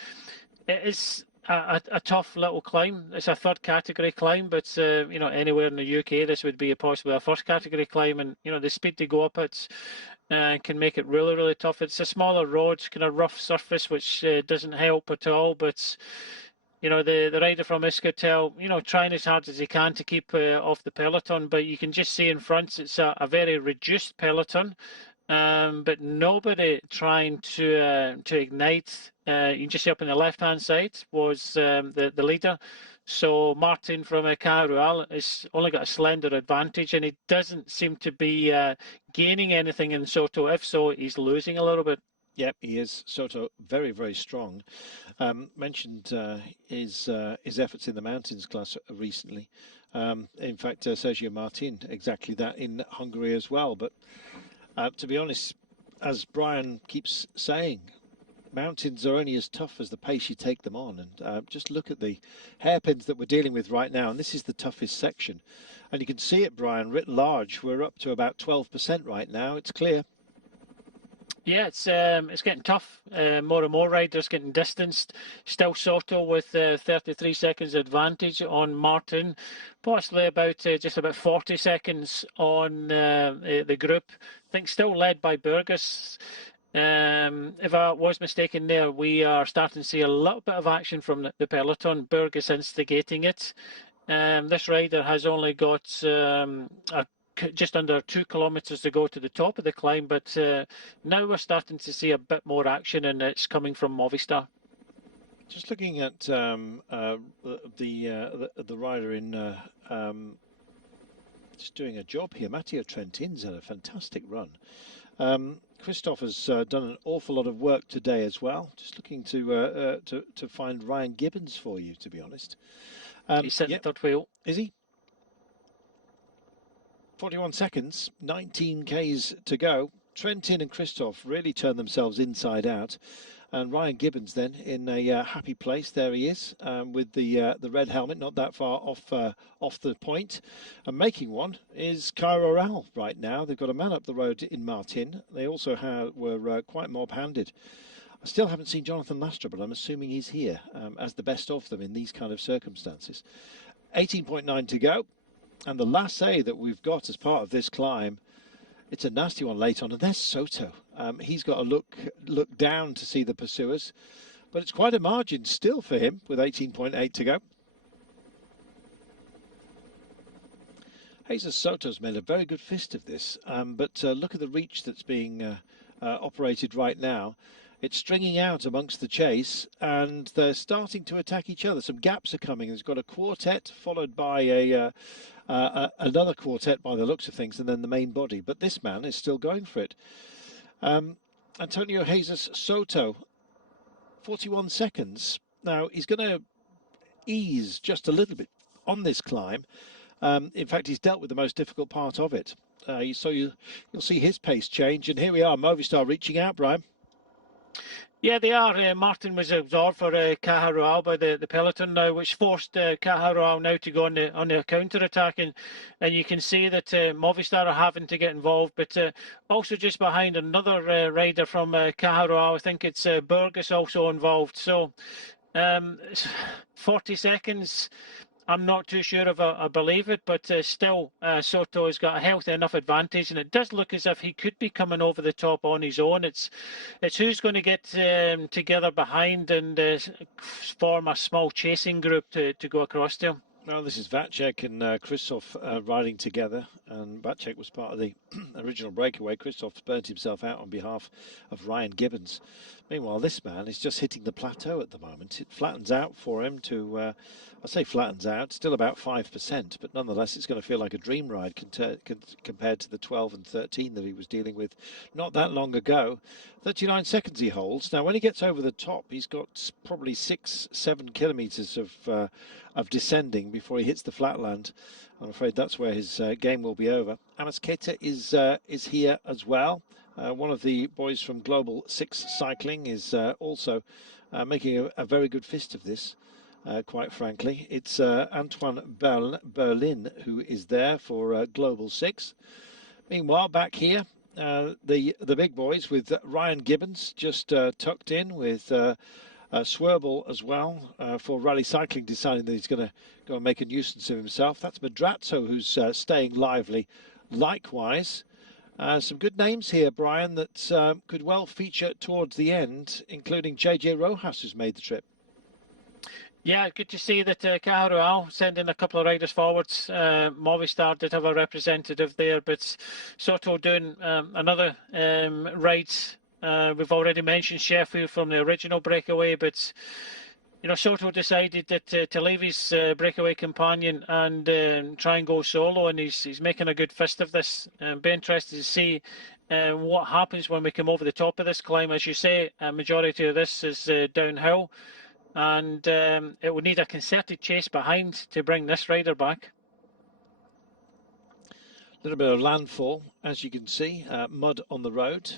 it is a tough little climb. It's a third category climb, but anywhere in the UK this would be possibly a first category climb, and the speed to go up it can make it really, really tough. It's a smaller road, kind of rough surface, which doesn't help at all, but you know, the rider from Euskaltel, you know, trying as hard as he can to keep off the peloton, but you can just see in front it's a very reduced peloton, but nobody trying to ignite. You can just see up on the left-hand side was the leader. So Martin from Carual has only got a slender advantage, and he doesn't seem to be gaining anything in Soto. If so, he's losing a little bit. Yep, he is. Soto, very, very strong. Mentioned his efforts in the mountains class recently. In fact, Sergio Martin, exactly that in Hungary as well. But to be honest, as Brian keeps saying, mountains are only as tough as the pace you take them on. And just look at the hairpins that we're dealing with right now. And this is the toughest section. And you can see it, Brian, writ large. We're up to about 12% right now. It's clear. Yeah, it's getting tough. More and more riders getting distanced. Still Soto with 33 seconds advantage on Martin, possibly about just about 40 seconds on the group. I think still led by Burgos. If I was mistaken there, we are starting to see a little bit of action from the peloton. Burgos instigating it. This rider has only got just under 2 kilometres to go to the top of the climb, but now we're starting to see a bit more action, and it's coming from Movistar. Just looking at the rider in just doing a job here. Matteo Trentin's had a fantastic run. Christoph has done an awful lot of work today as well. Just looking to find Ryan Gibbons for you, to be honest. He's sitting third wheel. Is he? 41 seconds, 19 Ks to go. Trentin and Christoph really turned themselves inside out. And Ryan Gibbons then in a happy place. There he is with the red helmet, not that far off the point. And making one is Cairo Ral right now. They've got a man up the road in Martin. They also were quite mob-handed. I still haven't seen Jonathan Lastra, but I'm assuming he's here as the best of them in these kind of circumstances. 18.9 to go. And the lasso that we've got as part of this climb, it's a nasty one late on. And there's Soto. He's got to look down to see the pursuers. But it's quite a margin still for him with 18.8 to go. Jesus Soto's made a very good fist of this. But look at the reach that's being operated right now. It's stringing out amongst the chase, and they're starting to attack each other. Some gaps are coming. There's got a quartet followed by another quartet by the looks of things, and then the main body. But this man is still going for it. Antonio Jesus Soto, 41 seconds. Now, he's going to ease just a little bit on this climb. In fact, he's dealt with the most difficult part of it. So you'll see his pace change. And here we are, Movistar reaching out, Brian. Yeah, they are. Martin was absorbed for Caja by the peloton now, which forced Caja now to go on the counter-attack. And you can see that Movistar are having to get involved. But also just behind another rider from Caja, I think it's Burgos also involved. So 40 seconds. I'm not too sure if I believe it, but still, Soto has got a healthy enough advantage, and it does look as if he could be coming over the top on his own. It's who's going to get together behind and form a small chasing group to go across to him. Well, this is Vacek and Christoph riding together, and Vacek was part of the original breakaway. Christoph burnt himself out on behalf of Ryan Gibbons. Meanwhile, this man is just hitting the plateau at the moment. It flattens out for him to, I say flattens out, still about 5%, but nonetheless it's going to feel like a dream ride compared to the 12 and 13 that he was dealing with not that long ago. 39 seconds he holds. Now, when he gets over the top, he's got probably 6-7 kilometres of descending before he hits the flatland. I'm afraid that's where his game will be over. Amos Keita is here as well. One of the boys from Global 6 Cycling is also making a very good fist of this, quite frankly. It's Antoine Berlin who is there for Global 6. Meanwhile, back here, the big boys with Ryan Gibbons just tucked in with Swerble as well for Rally Cycling, deciding that he's going to go and make a nuisance of himself. That's Madrazo who's staying lively likewise. Some good names here, Brian, that could well feature towards the end, including JJ Rojas, who's made the trip. Yeah, good to see that Cajarual sending a couple of riders forwards. Movistar did have a representative there, but Soto doing another ride. We've already mentioned Sheffield from the original breakaway, but Soto decided that to leave his breakaway companion and try and go solo, and he's making a good fist of this. Be interested to see what happens when we come over the top of this climb. As you say, a majority of this is downhill. And it would need a concerted chase behind to bring this rider back. A little bit of landfall, as you can see, mud on the road.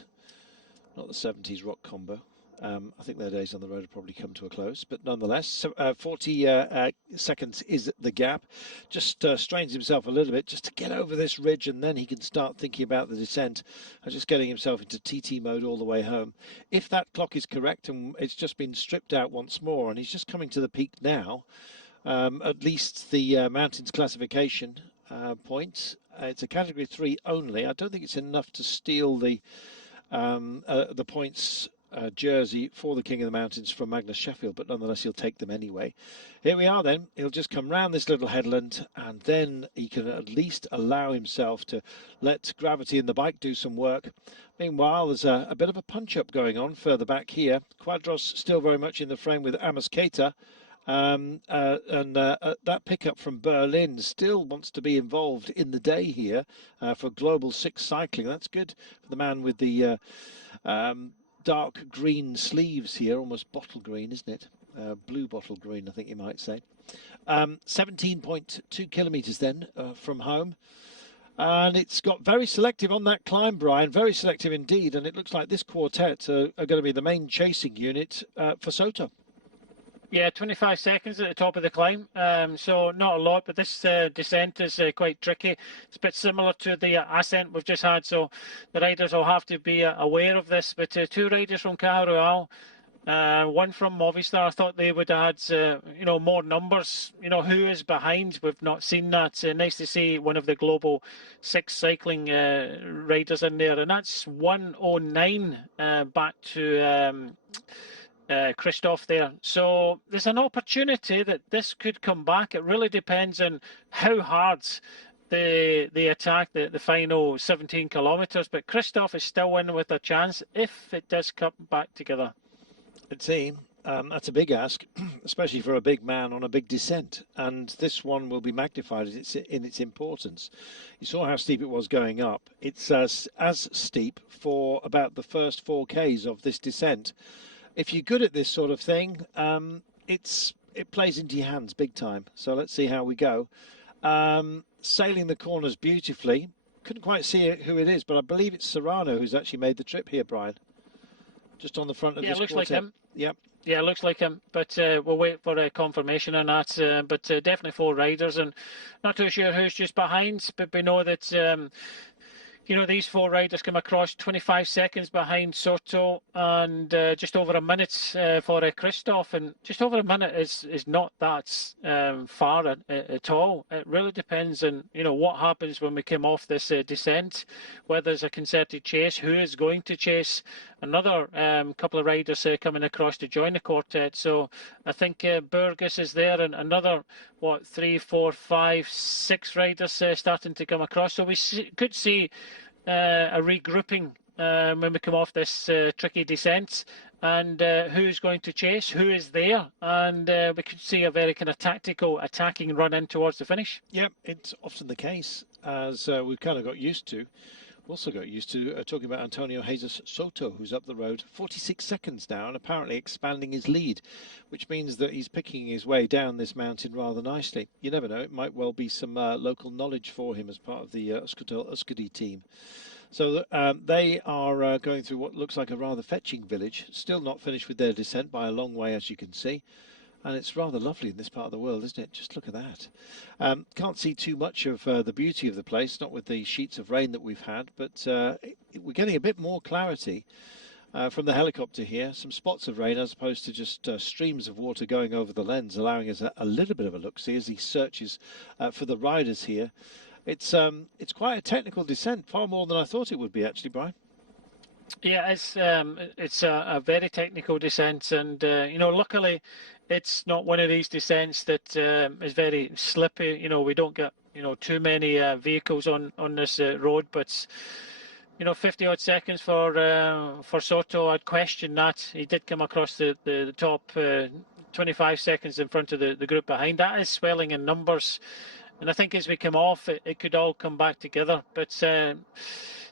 Not the 70s rock combo. I think their days on the road have probably come to a close, but nonetheless, 40 seconds is the gap. Just strains himself a little bit just to get over this ridge, and then he can start thinking about the descent and just getting himself into TT mode all the way home. If that clock is correct and it's just been stripped out once more, and he's just coming to the peak now, at least the mountains classification points. It's a category 3 only. I don't think it's enough to steal the points jersey for the King of the Mountains from Magnus Sheffield, but nonetheless he'll take them anyway. Here we are then. He'll just come round this little headland, and then he can at least allow himself to let gravity and the bike do some work. Meanwhile, there's a bit of a punch-up going on further back here. Quadros still very much in the frame with Amos Keita. That pickup from Berlin still wants to be involved in the day here for Global 6 cycling. That's good for the man with the dark green sleeves here, almost bottle green, isn't it? Blue bottle green, I think you might say. 17.2 kilometres then from home. And it's got very selective on that climb, Brian, very selective indeed. And it looks like this quartet are going to be the main chasing unit for Soto. Yeah, 25 seconds at the top of the climb, so not a lot, but this descent is quite tricky. It's a bit similar to the ascent we've just had, so the riders will have to be aware of this. But two riders from Cajarual, one from Movistar, I thought they would have had more numbers. Who is behind? We've not seen that. Nice to see one of the Global 6 cycling riders in there, and that's 1:09 back to Christoph there. So there's an opportunity that this could come back. It really depends on how hard they attack the final 17 kilometres. But Christoph is still in with a chance if it does come back together. Let's see. That's a big ask, especially for a big man on a big descent. And this one will be magnified in its importance. You saw how steep it was going up. It's as steep for about the first 4Ks of this descent. If you're good at this sort of thing, it plays into your hands big time. So let's see how we go. Sailing the corners beautifully. Couldn't quite see who it is, but I believe it's Serrano who's actually made the trip here, Brian. Just on the front of this quartet. Yeah, looks like him. Yep. Yeah, it looks like him, but we'll wait for a confirmation on that. But definitely 4 riders, and not too sure who's just behind, but we know that these 4 riders come across 25 seconds behind Soto and just over a minute for Christoph. And just over a minute is not that far at all. It really depends on, what happens when we come off this descent, whether there's a concerted chase, who is going to chase. Another couple of riders coming across to join the quartet. So I think Burgess is there, and another, 3, 4, 5, 6 riders starting to come across. So we could see a regrouping when we come off this tricky descent, and who's going to chase, who is there, and we could see a very kind of tactical attacking run in towards the finish. Yeah, it's often the case, as we've kind of got used to. Also got used to talking about Antonio Jesus Soto, who's up the road 46 seconds now and apparently expanding his lead, which means that he's picking his way down this mountain rather nicely. You never know, it might well be some local knowledge for him as part of the Euskaltel-Euskadi team. So they are going through what looks like a rather fetching village, still not finished with their descent by a long way, as you can see. And it's rather lovely in this part of the world, isn't it? Just look at that. Can't see too much of the beauty of the place, not with the sheets of rain that we've had, but we're getting a bit more clarity from the helicopter here. Some spots of rain as opposed to just streams of water going over the lens, allowing us a little bit of a look-see as he searches for the riders here. It's quite a technical descent, far more than I thought it would be, actually, Brian. Yeah, it's a very technical descent, and luckily it's not one of these descents that is very slippy. You know, we don't get, you know, too many vehicles on this road, but you know, 50 odd seconds for Soto, I'd question that. He did come across the top 25 seconds in front of the group behind. That is swelling in numbers, and I think as we come off, it could all come back together. But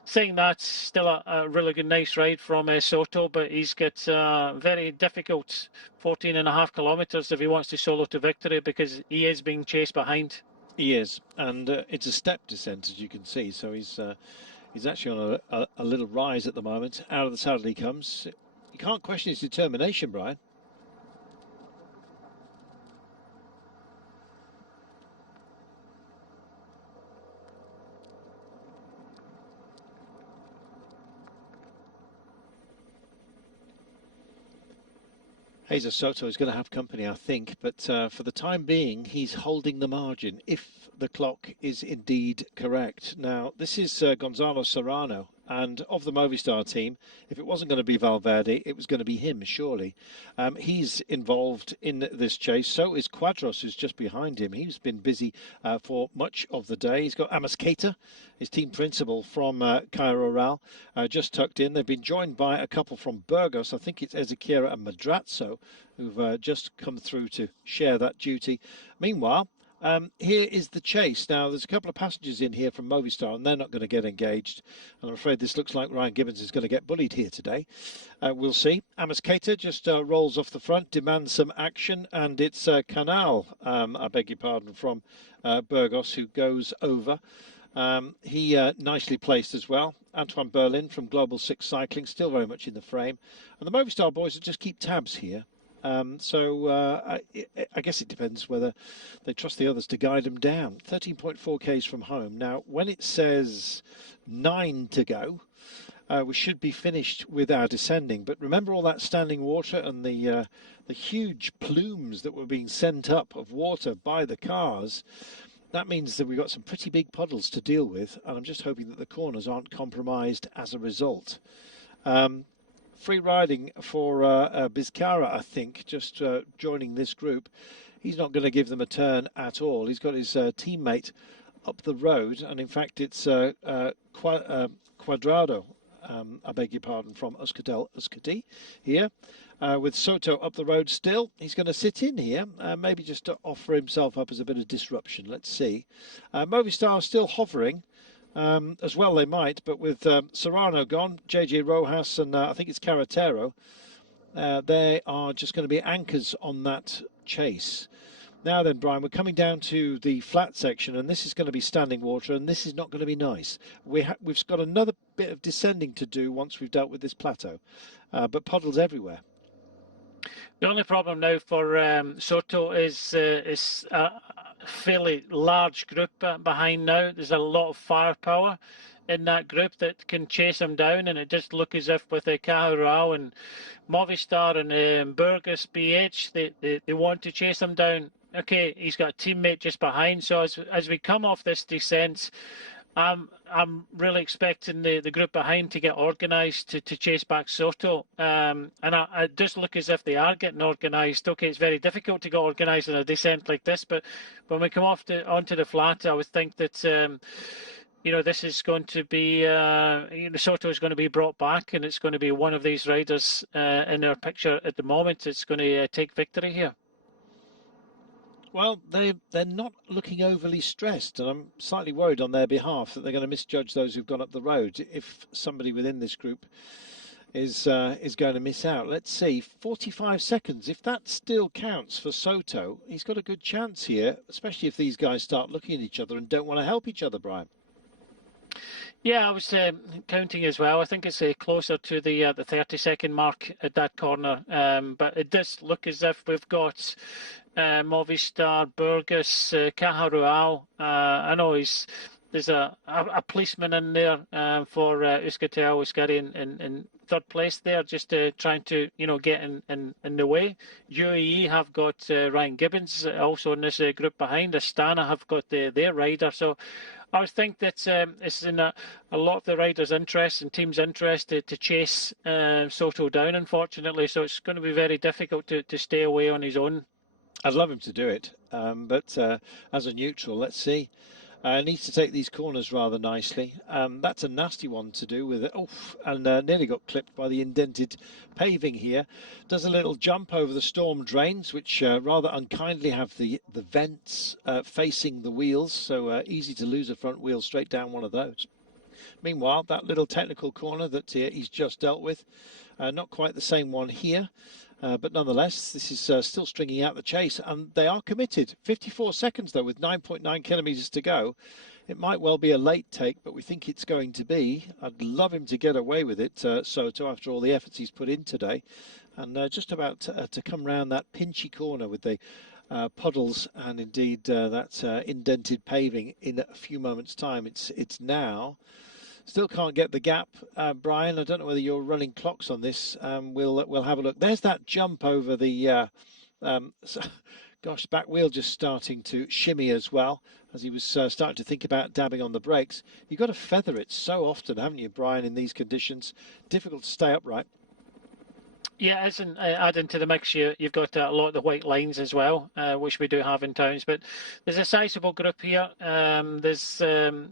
saying that, still a really good, nice ride from Soto, but he's got very difficult 14.5 kilometres if he wants to solo to victory, because he is being chased behind. He is, and it's a step descent, as you can see, so he's actually on a little rise at the moment. Out of the saddle he comes. You can't question his determination, Brian. Jesus Soto is going to have company, I think, but for the time being, he's holding the margin, if the clock is indeed correct. Now, this is Gonzalo Serrano, and of the Movistar team, if it wasn't going to be Valverde, it was going to be him, surely. He's involved in this chase. So is Quadros, who's just behind him. He's been busy for much of the day. He's got Amasqueta, his team principal from Cairo Rural, just tucked in. They've been joined by a couple from Burgos. I think it's Ezequiel and Madrazo, who've just come through to share that duty. Meanwhile, here is the chase. Now, there's a couple of passengers in here from Movistar, and they're not going to get engaged. And I'm afraid this looks like Ryan Gibbons is going to get bullied here today. We'll see. Amasqueta just rolls off the front, demands some action, and it's Canal, I beg your pardon, from Burgos, who goes over. He nicely placed as well. Antoine Berlin from Global 6 Cycling, still very much in the frame. And the Movistar boys will just keep tabs here. I guess it depends whether they trust the others to guide them down. 13.4 Ks from home. Now, when it says 9 to go, we should be finished with our descending. But remember all that standing water and the huge plumes that were being sent up of water by the cars. That means that we've got some pretty big puddles to deal with, and I'm just hoping that the corners aren't compromised as a result. Free riding for Bizcarra, I think, just joining this group. He's not going to give them a turn at all. He's got his teammate up the road, and in fact it's Cuadrado, I beg your pardon, from Euskadi here, with Soto up the road still. He's going to sit in here, maybe just to offer himself up as a bit of disruption. Let's see. Movistar still hovering. As well they might, but with Serrano gone, JJ Rojas and I think it's Carretero, they are just going to be anchors on that chase. Now then, Brian, we're coming down to the flat section, and this is going to be standing water, and this is not going to be nice. We've got another bit of descending to do once we've dealt with this plateau, but puddles everywhere. The only problem now for Soto is a fairly large group behind now. There's a lot of firepower in that group that can chase him down, and it just looks as if with Caja Rural and Movistar and Burgos BH, they want to chase him down. Okay, he's got a teammate just behind, so as we come off this descent, I'm really expecting the group behind to get organised to chase back Soto, and I just look as if they are getting organised. Okay, it's very difficult to get organised in a descent like this, but when we come onto the flat, I would think that you know, this is going to be Soto is going to be brought back, and it's going to be one of these riders in our picture at the moment. It's going to take victory here. Well, they're not looking overly stressed, and I'm slightly worried on their behalf that they're going to misjudge those who've gone up the road if somebody within this group is going to miss out. Let's see, 45 seconds. If that still counts for Soto, he's got a good chance here, especially if these guys start looking at each other and don't want to help each other, Brian. Yeah, I was counting as well. I think it's closer to the 30-second mark at that corner, but it does look as if we've got Movistar, Burgos, Caja Rural. I know he's there's a policeman in there for Euskaltel, Euskadi in third place there, just trying to get in the way. UAE have got Ryan Gibbons also in this group behind. Astana have got their rider. So I think that it's in a lot of the riders' interest and teams' interest to chase Soto down, unfortunately. So it's going to be very difficult to stay away on his own. I'd love him to do it, but as a neutral, let's see. Needs to take these corners rather nicely. That's a nasty one to do with it. Oh, and nearly got clipped by the indented paving here. Does a little jump over the storm drains, which rather unkindly have the vents facing the wheels, so easy to lose a front wheel straight down one of those. Meanwhile, that little technical corner that he's just dealt with, not quite the same one here. But nonetheless, this is still stringing out the chase, and they are committed. 54 seconds, though, with 9.9 kilometres to go. It might well be a late take, but we think it's going to be. I'd love him to get away with it, Soto, after all the efforts he's put in today. And just about to come round that pinchy corner with the puddles and indeed that indented paving in a few moments' time. It's now. Still can't get the gap, Brian. I don't know whether you're running clocks on this. We'll have a look. There's that jump over the, gosh, back wheel just starting to shimmy as well, as he was starting to think about dabbing on the brakes. You've got to feather it so often, haven't you, Brian, in these conditions? Difficult to stay upright. Yeah, as an adding to the mix, you've got a lot of the white lines as well, which we do have in towns. But there's a sizable group here. There's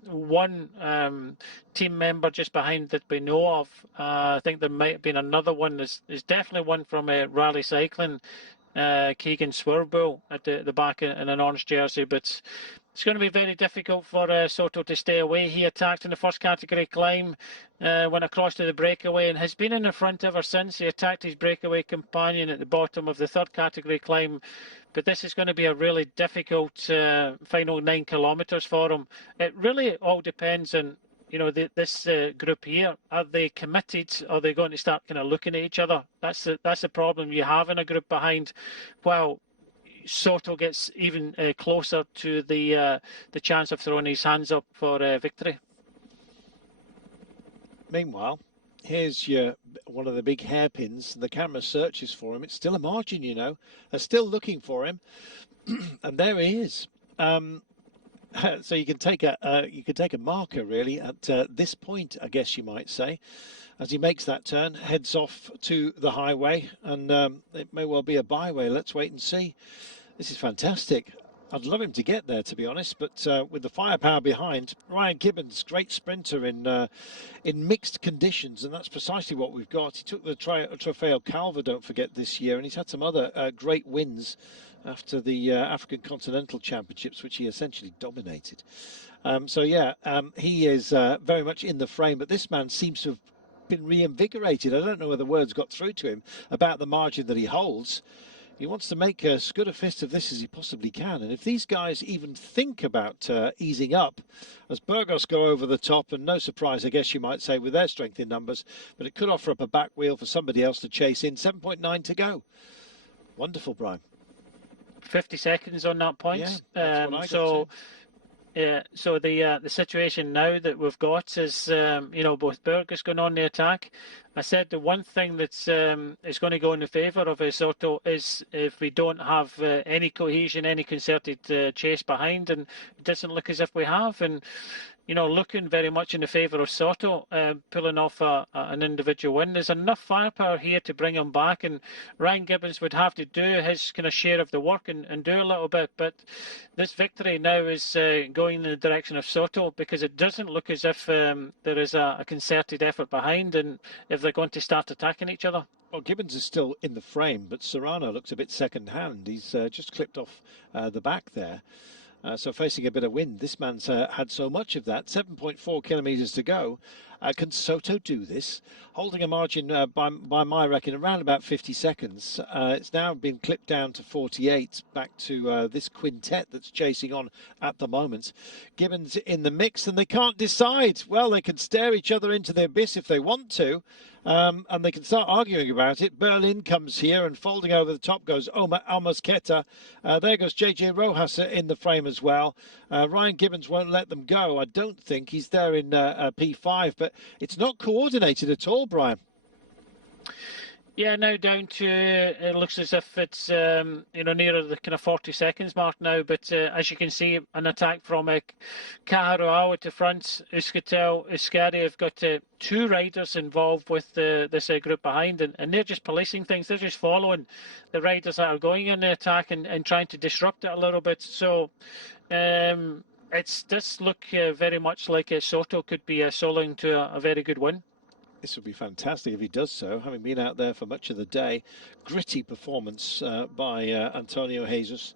one team member just behind that we know of. I think there might have been another one. There's definitely one from Rally Cycling, Keegan Swerbull at the back in an orange jersey. But it's going to be very difficult for Soto to stay away. He attacked in the first category climb, went across to the breakaway and has been in the front ever since. He attacked his breakaway companion at the bottom of the third category climb. But this is going to be a really difficult final 9 kilometres for him. It really all depends on, this group here. Are they committed? Are they going to start kind of looking at each other? That's the problem you have in a group behind. Well, Soto gets even closer to the chance of throwing his hands up for victory. Meanwhile, here's one of the big hairpins. The camera searches for him. It's still a margin, They're still looking for him, and there he is. So you can take a marker really at this point, I guess you might say, as he makes that turn, heads off to the highway, and it may well be a byway. Let's wait and see. This is fantastic. I'd love him to get there, to be honest, but with the firepower behind, Ryan Gibbons, great sprinter in mixed conditions, and that's precisely what we've got. He took the Trofeo Calva, don't forget, this year, and he's had some other great wins after the African Continental Championships, which he essentially dominated. He is very much in the frame, but this man seems to have been reinvigorated. I don't know whether words got through to him about the margin that he holds. He wants to make as good a fist of this as he possibly can. And if these guys even think about easing up, as Burgos go over the top, and no surprise, I guess you might say, with their strength in numbers, but it could offer up a back wheel for somebody else to chase in. 7.9 to go. Wonderful, Brian. 50 seconds on that point. Yeah, that's what I got to. So the situation now that we've got is, both Burgos going on the attack. I said the one thing that's is going to go in the favour of Soto is if we don't have any cohesion, any concerted chase behind, and it doesn't look as if we have. And looking very much in the favour of Soto, pulling off an individual win. There's enough firepower here to bring him back, and Ryan Gibbons would have to do his kind of share of the work and do a little bit. But this victory now is going in the direction of Soto, because it doesn't look as if there is a concerted effort behind, and if they're going to start attacking each other. Well, Gibbons is still in the frame, but Serrano looks a bit second-hand. He's just clipped off the back there. So facing a bit of wind. This man's had so much of that. 7.4 kilometres to go. Can Soto do this? Holding a margin by my reckon around about 50 seconds. It's now been clipped down to 48, back to this quintet that's chasing on at the moment. Gibbons in the mix, and they can't decide. Well, they can stare each other into the abyss if they want to. and they can start arguing about it. Berlin comes here, and folding over the top goes Almasqueta. There goes JJ Rojas in the frame as well. Ryan Gibbons won't let them go. I don't think he's there in P5, but it's not coordinated at all, Brian. Yeah, now down to, it looks as if it's, nearer the kind of 40 seconds mark now. But as you can see, an attack from Cajaruao to front. Euskaltel, Euskadi have got two riders involved with this group behind, and they're just policing things. They're just following the riders that are going in the attack and trying to disrupt it a little bit. So it does look very much like Soto could be soloing to a very good win. This would be fantastic if he does so, having been out there for much of the day. Gritty performance by Antonio Jesus.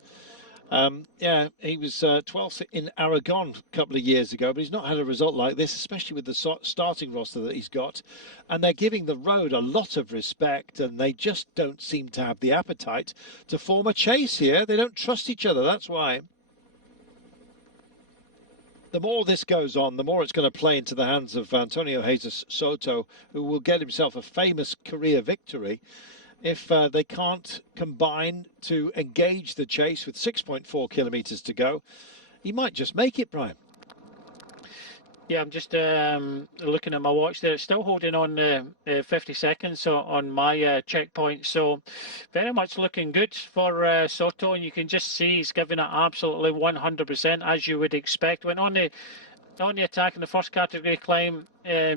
Yeah, he was 12th in Aragon a couple of years ago, but he's not had a result like this, especially with the starting roster that he's got. And they're giving the road a lot of respect, and they just don't seem to have the appetite to form a chase here. They don't trust each other, that's why. The more this goes on, the more it's going to play into the hands of Antonio Jesus Soto, who will get himself a famous career victory if they can't combine to engage the chase with 6.4 kilometres to go. He might just make it, Brian. Yeah, I'm just looking at my watch there. It's still holding on 50 seconds on my checkpoint. So very much looking good for Soto. And you can just see he's giving it absolutely 100%, as you would expect. Went on the attack in the first category climb,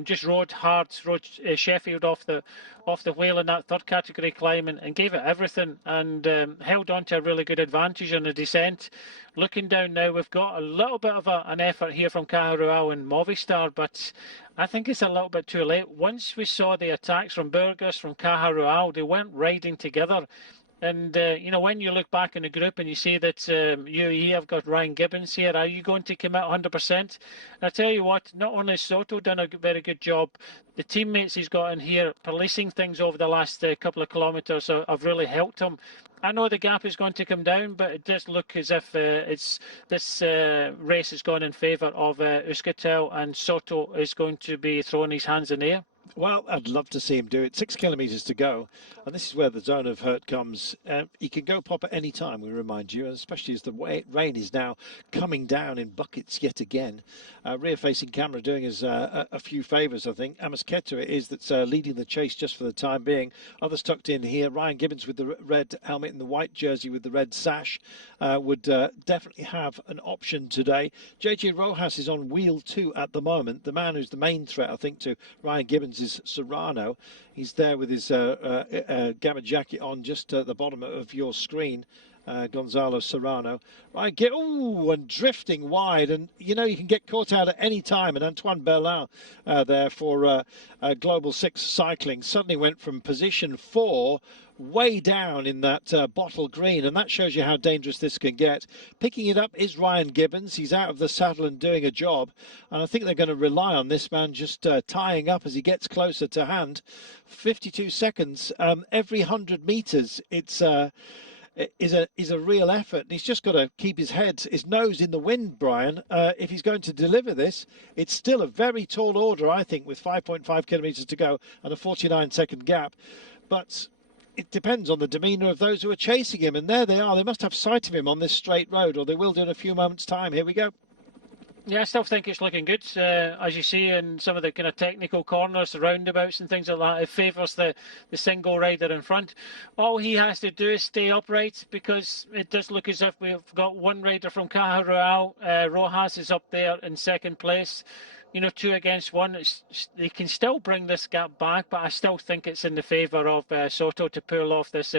just rode hard, rode Sheffield off the wheel in that third category climb and gave it everything, and held on to a really good advantage on the descent. Looking down now, we've got a little bit of an effort here from Cajaruao and Movistar, but I think it's a little bit too late. Once we saw the attacks from Burgos, from Cajaruao, they weren't riding together. And, when you look back in the group and you see that UAE have got Ryan Gibbons here, are you going to commit 100%? And I tell you what, not only has Soto done a very good job, the teammates he's got in here policing things over the last couple of kilometres have really helped him. I know the gap is going to come down, but it does look as if this race has gone in favour of Euskaltel, and Soto is going to be throwing his hands in the air. Well, I'd love to see him do it. 6 kilometres to go, and this is where the zone of hurt comes. He can go pop at any time, we remind you, especially as the rain is now coming down in buckets yet again. Rear-facing camera doing us a few favours, I think. Almasqueta it is that's leading the chase just for the time being. Others tucked in here. Ryan Gibbons with the red helmet and the white jersey with the red sash would definitely have an option today. JJ Rojas is on wheel 2 at the moment. The man who's the main threat, I think, to Ryan Gibbons is Serrano. He's there with his gamma jacket on just at the bottom of your screen. Gonzalo Serrano. Right, and drifting wide, and you can get caught out at any time. And Antoine Berlin there for Global 6 Cycling suddenly went from position 4 way down in that bottle green, and that shows you how dangerous this can get. Picking it up is Ryan Gibbons. He's out of the saddle and doing a job, and I think they're going to rely on this man just tying up as he gets closer to hand. 52 seconds every 100 metres. It's is a real effort, and he's just got to keep his nose in the wind, Brian. If he's going to deliver this, it's still a very tall order, I think, with 5.5 kilometres to go and a 49-second gap. But it depends on the demeanour of those who are chasing him, and there they are. They must have sight of him on this straight road, or they will do in a few moments' time. Here we go. Yeah, I still think it's looking good. As you see in some of the kind of technical corners, the roundabouts and things like that, it favours the single rider in front. All he has to do is stay upright, because it does look as if we've got one rider from Cajaruao. Rojas is up there in second place. 2 against 1. They can still bring this gap back, but I still think it's in the favour of Soto to pull off this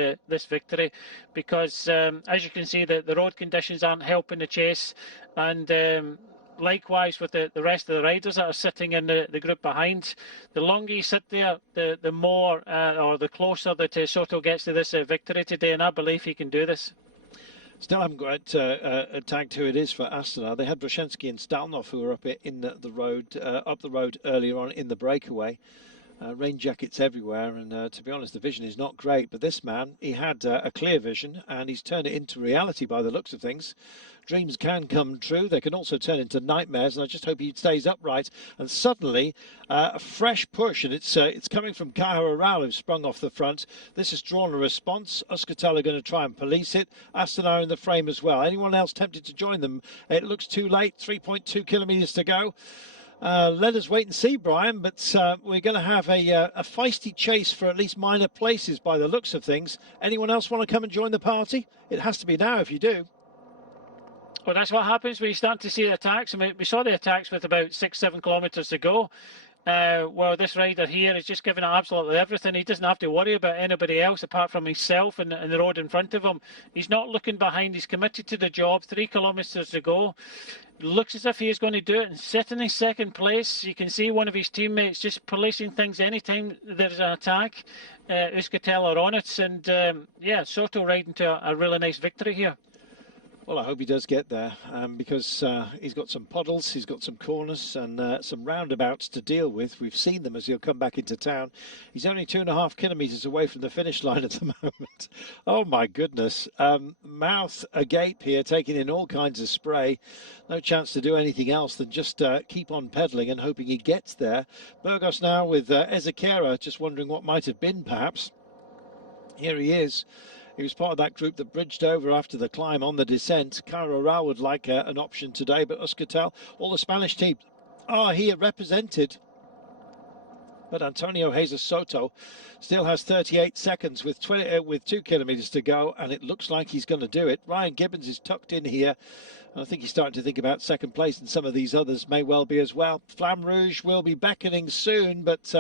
victory, because as you can see, the road conditions aren't helping the chase, and likewise with the rest of the riders that are sitting in the group behind. The longer you sit there, the more or the closer that Soto gets to this victory today, and I believe he can do this. Still haven't got tagged who it is for Astana. They had Brzezinski and Stalnov who were up in the road, up the road earlier on in the breakaway. Rain jackets everywhere, and to be honest, the vision is not great. But this man, he had a clear vision, and he's turned it into reality by the looks of things. Dreams can come true. They can also turn into nightmares, and I just hope he stays upright. And suddenly, a fresh push, and it's coming from Caja Rural, who's sprung off the front. This has drawn a response. Euskaltel are going to try and police it. Aston are in the frame as well. Anyone else tempted to join them? It looks too late. 3.2 kilometres to go. Let us wait and see, Brian, but we're going to have a feisty chase for at least minor places by the looks of things. Anyone else want to come and join the party? It has to be now if you do. Well, that's what happens when you start to see the attacks. I mean, we saw the attacks with about 6-7 kilometres to go. Well, this rider here is just giving it absolutely everything. He doesn't have to worry about anybody else apart from himself and the road in front of him. He's not looking behind. He's committed to the job. 3 kilometres to go. Looks as if he is going to do it and sit in his second place. You can see one of his teammates just policing things anytime there's an attack. Euskaltel are on it, and yeah, Soto riding to a really nice victory here. Well, I hope he does get there because he's got some puddles, he's got some corners and some roundabouts to deal with. We've seen them as he'll come back into town. He's only 2.5 kilometres away from the finish line at the moment. Oh, my goodness. Mouth agape here, taking in all kinds of spray. No chance to do anything else than just keep on pedalling and hoping he gets there. Burgos now with Ezekera, just wondering what might have been, perhaps. Here he is. He was part of that group that bridged over after the climb on the descent. Caja Rural would like an option today, but Euskaltel, all the Spanish teams are here represented. But Antonio Jesus Soto still has 38 seconds with 2 kilometres to go, and it looks like he's going to do it. Ryan Gibbons is tucked in here. I think he's starting to think about second place, and some of these others may well be as well. Flamme Rouge will be beckoning soon, but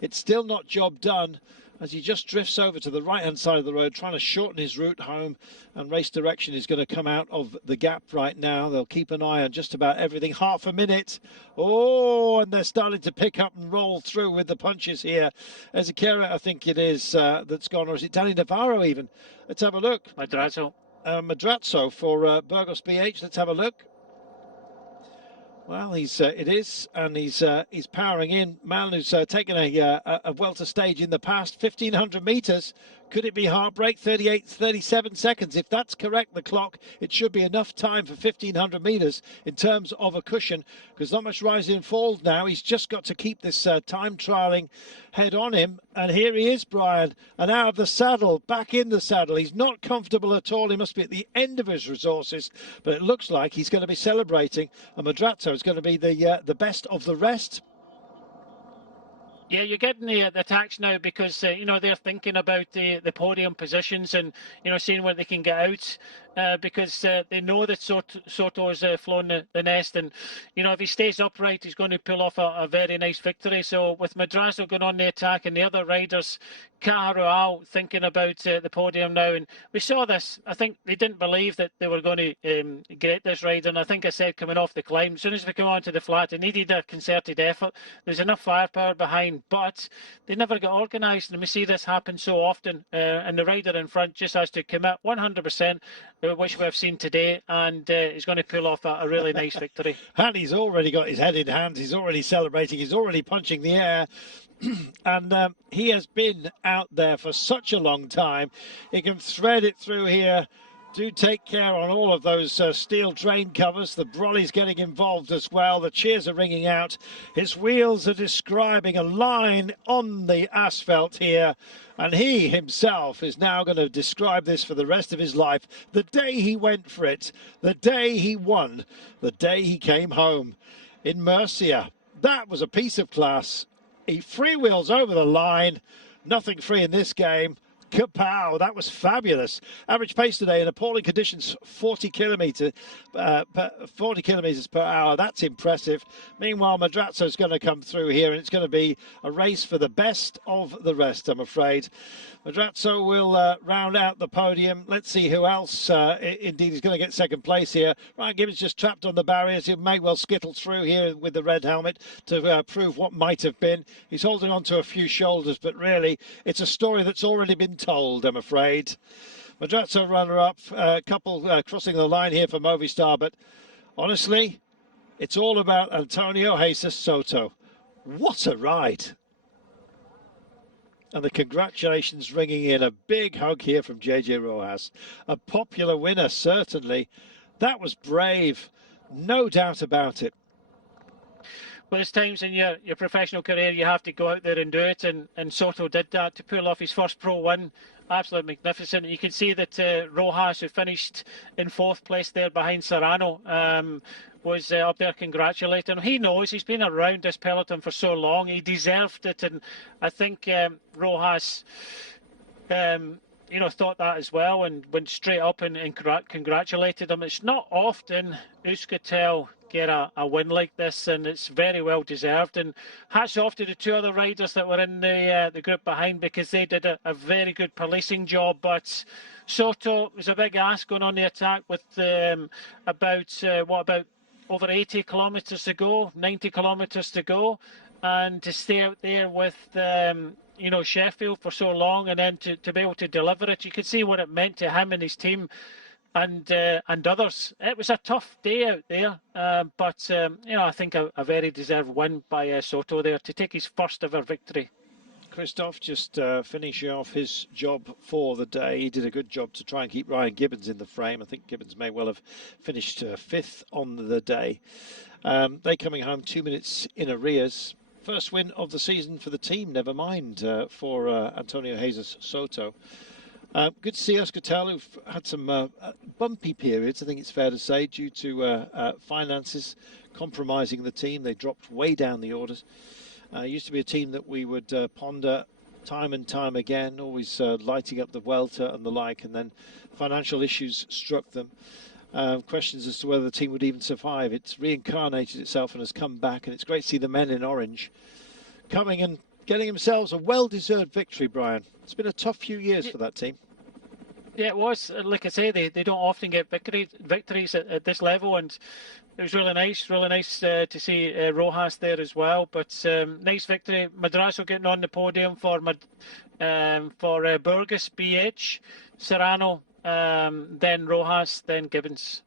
it's still not job done, as he just drifts over to the right-hand side of the road, trying to shorten his route home, and Race Direction is going to come out of the gap right now. They'll keep an eye on just about everything. Half a minute. Oh, and they're starting to pick up and roll through with the punches here. Ezekera, I think it is, that's gone, or is it Danny Navarro even? Let's have a look. Madrazo for Burgos BH. Let's have a look. Well, it is, and he's powering in. Man who's taken a Vuelta stage in the past, 1,500 metres. Could it be heartbreak? 37 seconds. If that's correct, the clock, it should be enough time for 1,500 metres in terms of a cushion, because not much rise and falls now. He's just got to keep this time trialling head on him. And here he is, Brian, and out of the saddle, back in the saddle. He's not comfortable at all. He must be at the end of his resources, but it looks like he's going to be celebrating. And Madrazo is going to be the best of the rest. Yeah, you're getting the attacks now because, you know, they're thinking about the podium positions and, you know, seeing where they can get out because they know that Soto has flown the nest. And, you know, if he stays upright, he's going to pull off a very nice victory. So with Madrazo going on the attack and the other riders, Caja Rural thinking about the podium now. And we saw this. I think they didn't believe that they were going to get this ride. And I think I said coming off the climb, as soon as they come onto the flat, it needed a concerted effort. There's enough firepower behind, but they never got organised. And we see this happen so often. And the rider in front just has to commit 100%, which we've seen today. And he's going to pull off a really nice victory. And he's already got his head in hands. He's already celebrating. He's already punching the air. And he has been out there for such a long time. He can thread it through here. Do take care on all of those steel drain covers. The brolly's getting involved as well. The cheers are ringing out. His wheels are describing a line on the asphalt here. And he himself is now going to describe this for the rest of his life. The day he went for it, the day he won, the day he came home in Murcia. That was a piece of class. He freewheels over the line. Nothing free in this game. Kapow, that was fabulous. Average pace today in appalling conditions, 40 kilometres per hour. That's impressive. Meanwhile, Madrazo's going to come through here, and it's going to be a race for the best of the rest, I'm afraid. Madrazo will round out the podium. Let's see who else indeed is going to get second place here. Ryan Gibbons just trapped on the barriers. He may well skittle through here with the red helmet to prove what might have been. He's holding on to a few shoulders, but really it's a story that's already been told, I'm afraid. Madrazo runner-up, a couple crossing the line here for Movistar, but honestly, it's all about Antonio Jesus Soto. What a ride! And the congratulations ringing in. A big hug here from JJ Rojas. A popular winner, certainly. That was brave, no doubt about it. Well, there's times in your professional career you have to go out there and do it, and Soto did that to pull off his first pro win. Absolutely magnificent. You can see that Rojas, who finished in 4th place there behind Serrano, was up there congratulating him. He knows he's been around this peloton for so long. He deserved it, and I think Rojas thought that as well and went straight up and congratulated him. It's not often Euskaltel get a win like this, and it's very well deserved. And hats off to the 2 other riders that were in the group behind, because they did a very good policing job. But Soto was a big ask going on the attack with about over 80 kilometres to go, 90 kilometres to go, and to stay out there with Sheffield for so long, and then to be able to deliver it. You could see what it meant to him and his team and others. It was a tough day out there, but I think a very deserved win by Soto there to take his first ever victory. Christoph just finishing off his job for the day. He did a good job to try and keep Ryan Gibbons in the frame. I think Gibbons may well have finished 5th on the day. They coming home 2 minutes in arrears. First win of the season for the team, never mind for Antonio Jesus Soto. Good to see Euskaltel, who've had some bumpy periods, I think it's fair to say, due to finances compromising the team. They dropped way down the orders. Used to be a team that we would ponder time and time again, always lighting up the Vuelta and the like, and then financial issues struck them. Questions as to whether the team would even survive. It's reincarnated itself and has come back, and it's great to see the men in orange coming and getting themselves a well-deserved victory, Brian. It's been a tough few years for that team. Yeah, it was. Like I say, they don't often get victories at this level, and it was really nice to see Rojas there as well. But nice victory. Madrazo getting on the podium for Burgos, BH, Serrano, then Rojas, then Gibbons.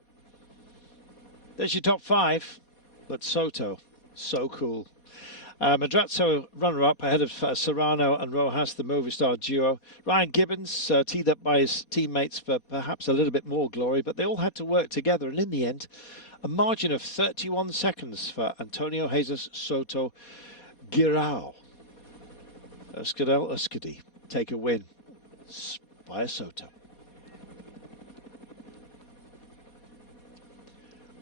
There's your top 5, but Soto, so cool. Madrazo runner-up ahead of Serrano and Rojas, the Movistar duo. Ryan Gibbons teed up by his teammates for perhaps a little bit more glory, but they all had to work together, and in the end, a margin of 31 seconds for Antonio Jesus Soto Girao. Euskadi take a win by Soto.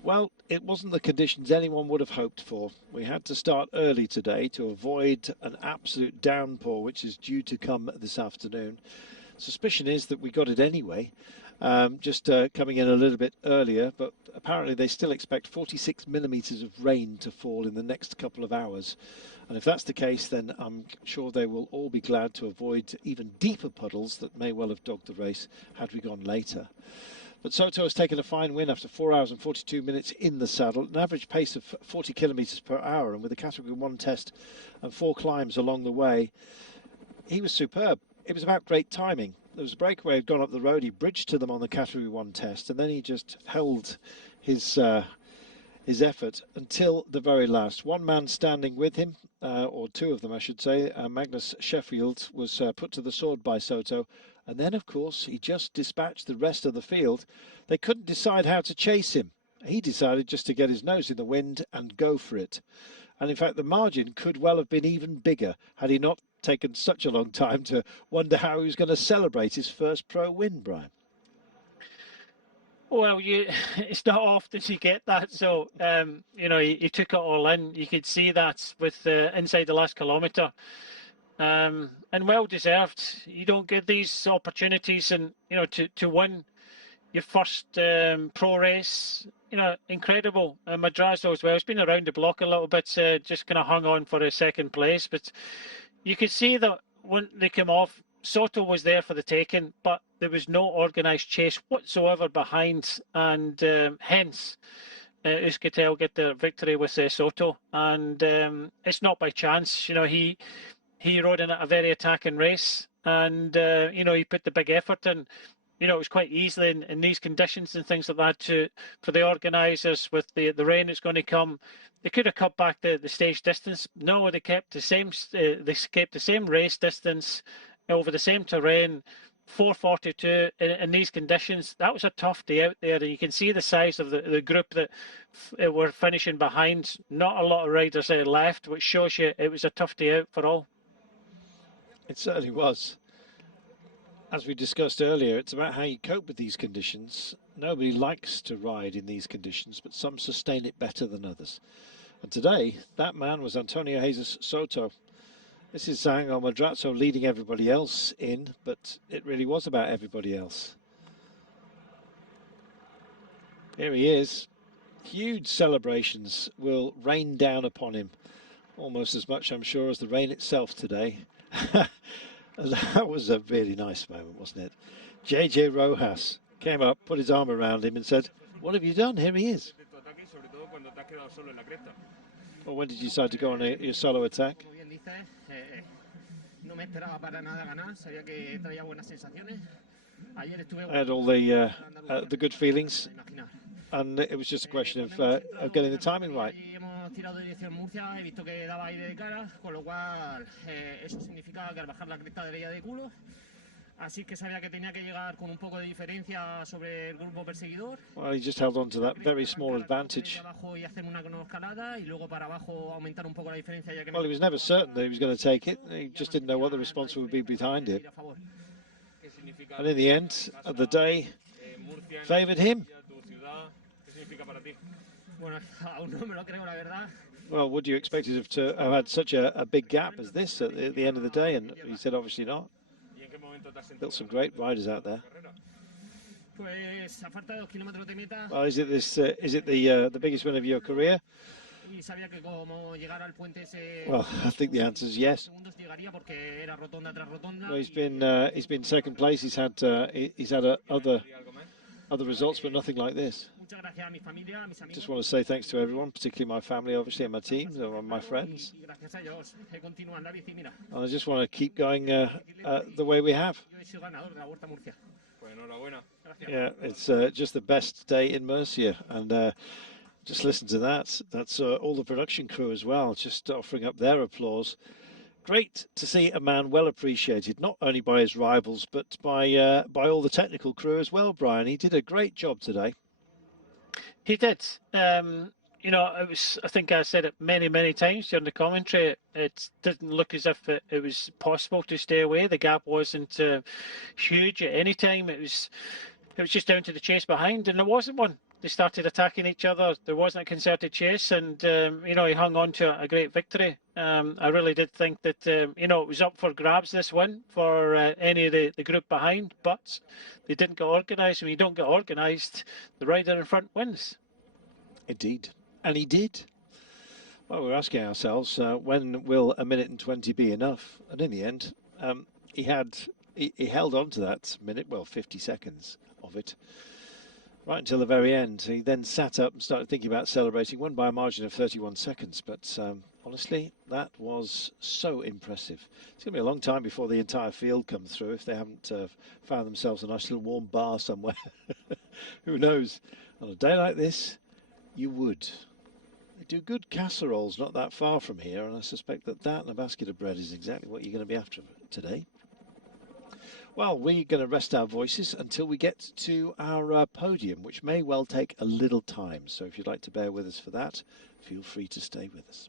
Well, it wasn't the conditions anyone would have hoped for. We had to start early today to avoid an absolute downpour, which is due to come this afternoon. Suspicion is that we got it anyway, just coming in a little bit earlier, but apparently they still expect 46 millimetres of rain to fall in the next couple of hours. And if that's the case, then I'm sure they will all be glad to avoid even deeper puddles that may well have dogged the race had we gone later. But Soto has taken a fine win after 4 hours and 42 minutes in the saddle, an average pace of 40 kilometres per hour, and with a Category 1 test and 4 climbs along the way, he was superb. It was about great timing. There was a breakaway had gone up the road, he bridged to them on the Category 1 test, and then he just held his effort until the very last. One man standing with him, or 2 of them I should say, Magnus Sheffield, was put to the sword by Soto. And then, of course, he just dispatched the rest of the field. They couldn't decide how to chase him. He decided just to get his nose in the wind and go for it. And in fact, the margin could well have been even bigger had he not taken such a long time to wonder how he was going to celebrate his first pro win, Brian. Well, it's not often you get that. So, he took it all in. You could see that with inside the last kilometre. And well deserved. You don't get these opportunities, and to win your first pro race, incredible. Madrazo as well. It's been around the block a little bit, just kind of hung on for a second place. But you could see that when they came off, Soto was there for the taking, but there was no organised chase whatsoever behind, and hence Euskaltel get the victory with Soto. And it's not by chance. He rode in a very attacking race, and he put the big effort in. it was quite easily in these conditions and things like that for the organisers with the rain that's going to come. They could have cut back the stage distance. No, they kept the same. They kept the same race distance over the same terrain. 4:42 in these conditions. That was a tough day out there, and you can see the size of the group that were finishing behind. Not a lot of riders left, which shows you it was a tough day out for all. It certainly was. As we discussed earlier, it's about how you cope with these conditions. Nobody likes to ride in these conditions, but some sustain it better than others. And today, that man was Antonio Jesus Soto. This is Zango Madrazo leading everybody else in, but it really was about everybody else. Here he is. Huge celebrations will rain down upon him, almost as much, I'm sure, as the rain itself today. That was a really nice moment, wasn't it? JJ Rojas came up, put his arm around him and said, "What have you done? Here he is." Well, when did you decide to go on your solo attack? I had all the good feelings, and it was just a question of getting the timing right. Well, he just held on to that very small advantage. Well, he was never certain that he was going to take it. He just didn't know what the response would be behind it. And in the end of the day, favoured him. Well, would you expect it to have had such a big gap as this at the end of the day? And he said, obviously not. Built some great riders out there. Well, is it the biggest win of your career? Well, I think the answer is yes. Well, he's been second place. He's had other results, but nothing like this. Just want to say thanks to everyone, particularly my family, obviously, and my team, and my friends. And I just want to keep going the way we have. Yeah, it's just the best day in Murcia, and just listen to that. That's all the production crew as well, just offering up their applause. Great to see a man well appreciated, not only by his rivals, but by all the technical crew as well, Brian. He did a great job today. He did. It was, I think I said it many times during the commentary, it didn't look as if it was possible to stay away. The gap wasn't huge at any time. It was just down to the chase behind, and there wasn't one. They started attacking each other. There wasn't a concerted chase, and he hung on to a great victory. I really did think that it was up for grabs, this win, for any of the group behind, but they didn't get organised. When you don't get organised, the rider in front wins. Indeed, and he did. Well, we're asking ourselves, when will a minute and 20 be enough? And in the end, he held on to that minute, well, 50 seconds of it, right until the very end. He then sat up and started thinking about celebrating, won by a margin of 31 seconds. But honestly, that was so impressive. It's going to be a long time before the entire field comes through if they haven't found themselves a nice little warm bar somewhere. Who knows? On a day like this, you would. They do good casseroles not that far from here, and I suspect that and a basket of bread is exactly what you're going to be after today. Well, we're going to rest our voices until we get to our podium, which may well take a little time. So if you'd like to bear with us for that, feel free to stay with us.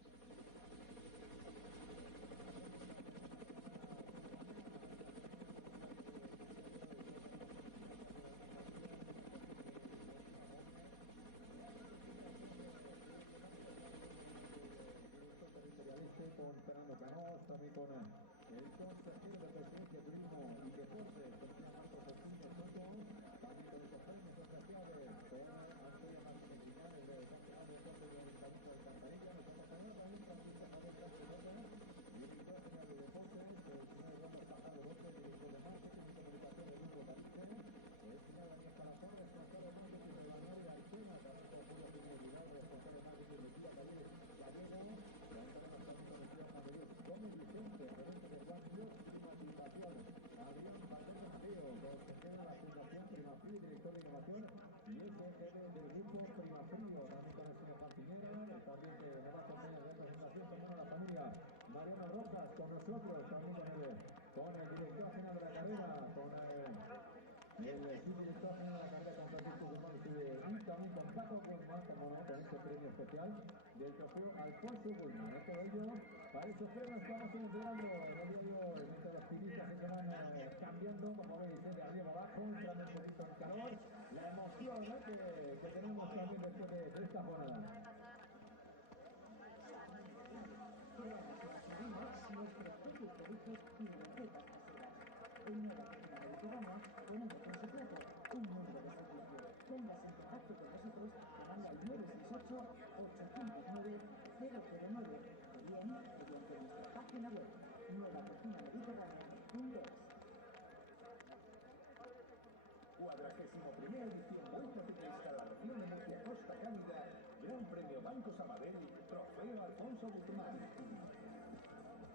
41ª edición Vuelta Ciclista a la región de Murcia, Costa Cálida, Gran Premio Banco Sabadell, Trofeo Alfonso Guzmán.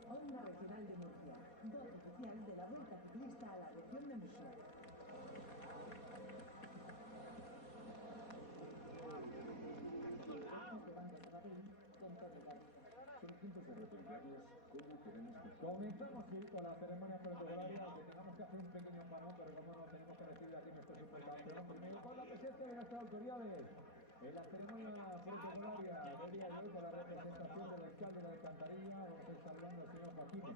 Onda Regional de Murcia, voz oficial de la Vuelta Ciclista a la región de Murcia. Comenzamos con la ceremonia protocolaria, aunque tengamos que hacer un pequeño parón, pero como no tenemos que recibir aquí nuestro supercampeón primero con la presencia de nuestras autoridades. En la ceremonia protocolaria del día de hoy, con la representación del alcalde de Alcantarilla, vamos a estar saludando al señor Joaquín.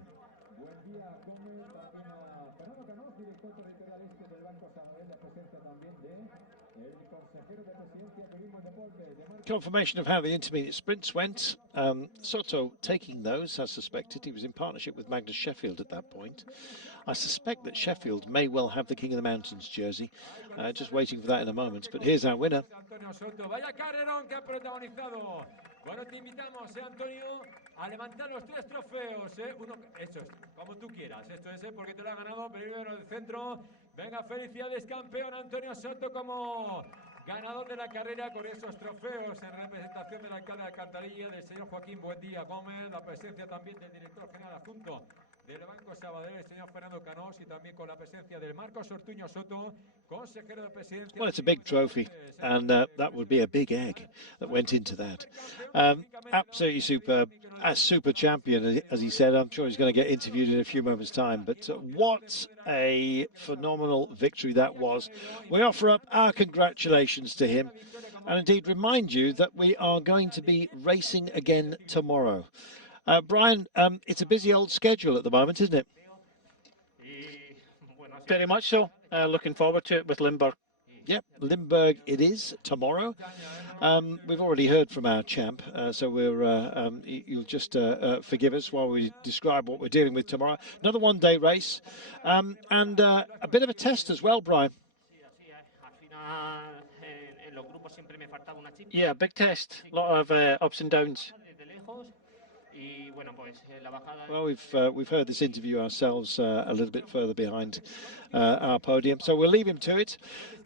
Buen día, Gómez, también a Fernando Canós, director territorial este del Banco Sabadell, la presencia también de el consejero de Presidencia, Turismo y Deportes. Confirmation of how the intermediate sprints went. Soto taking those, as suspected. He was in partnership with Magnus Sheffield at that point. I suspect that Sheffield may well have the King of the Mountains jersey. Just waiting for that in a moment. But here's our winner. Antonio Soto, vaya carrerón que ha protagonizado. Bueno, te invitamos, Antonio, a levantar los 3 trofeos, uno, eso es, como tú quieras, esto es, porque te lo ha ganado primero el centro. Venga, felicidades, campeón Antonio Soto, como ganador de la carrera con esos trofeos en representación del alcalde de Alcantarilla, del señor Joaquín Buendía Gómez, la presencia también del director general adjunto del Banco Sabadell, el señor Fernando Canós, y también con la presencia del Marcos Ortuño Soto, consejero de presidencia. Well, it's a big trophy, and that would be a big egg that went into that. Absolutely superb. A super champion, as he said. I'm sure he's going to get interviewed in a few moments' time. But what a phenomenal victory that was. We offer up our congratulations to him, and indeed remind you that we are going to be racing again tomorrow. Brian, it's a busy old schedule at the moment, isn't it? Very much so. Looking forward to it with Limburg. Yep, Limburg it is tomorrow. We've already heard from our champ, so you'll just forgive us while we describe what we're dealing with tomorrow. Another one-day race, and a bit of a test as well, Brian. Yeah, big test. A lot of ups and downs. Well, we've heard this interview ourselves a little bit further behind our podium, so we'll leave him to it.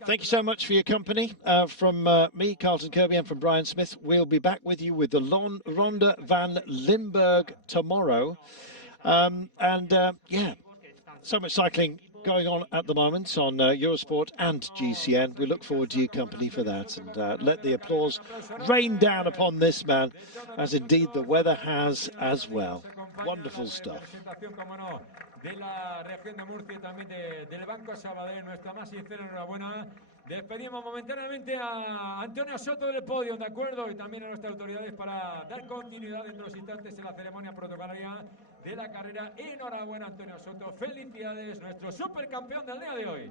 Thank you so much for your company. From me, Carlton Kirby, and from Brian Smith, we'll be back with you with the Ronde van Limburg tomorrow. Yeah, so much cycling going on at the moment on Eurosport and GCN. We look forward to your company for that, and let the applause rain down upon this man, as indeed the weather has as well. Wonderful stuff. De la región de Murcia y también del Banco Sabadell, nuestra más sincera enhorabuena. Despedimos momentáneamente a Antonio Soto del podio, ¿de acuerdo? Y también a nuestras autoridades para dar continuidad dentro de los instantes en la ceremonia protocolaria de la carrera. Enhorabuena, Antonio Soto. Felicidades, nuestro supercampeón del día de hoy.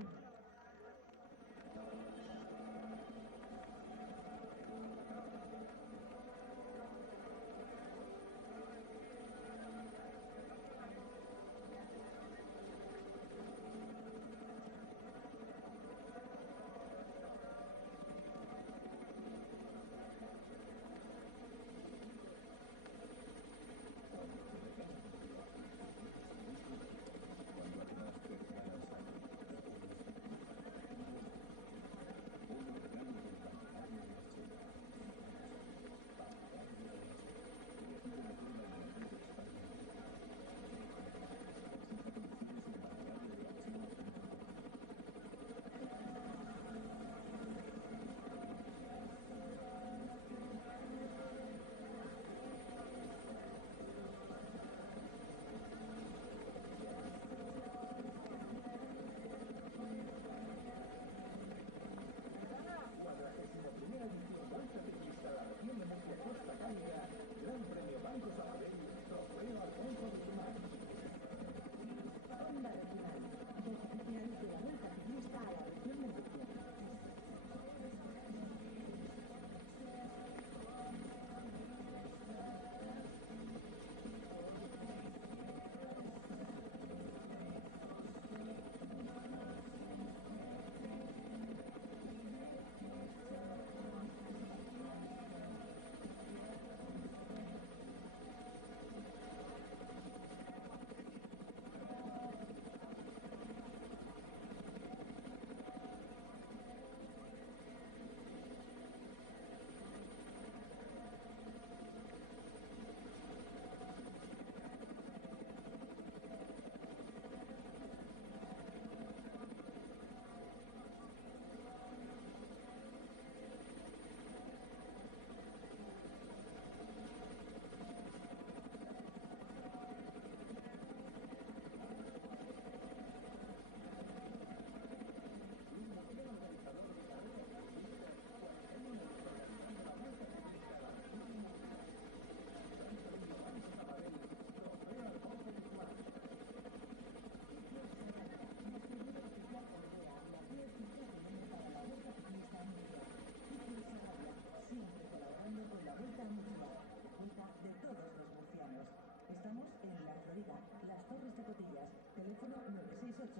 62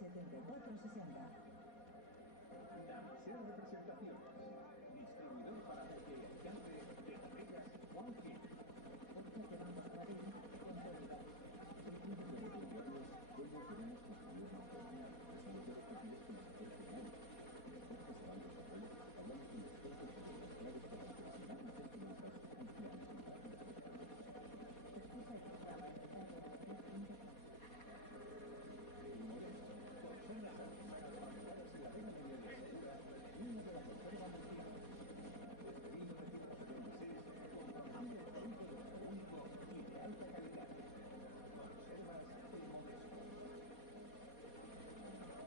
74 60. Damsel Representaciones. Distribuidor para Murcia y Alicante de bodegas Juan Gil. Porque llevamos a Madrid con calidad.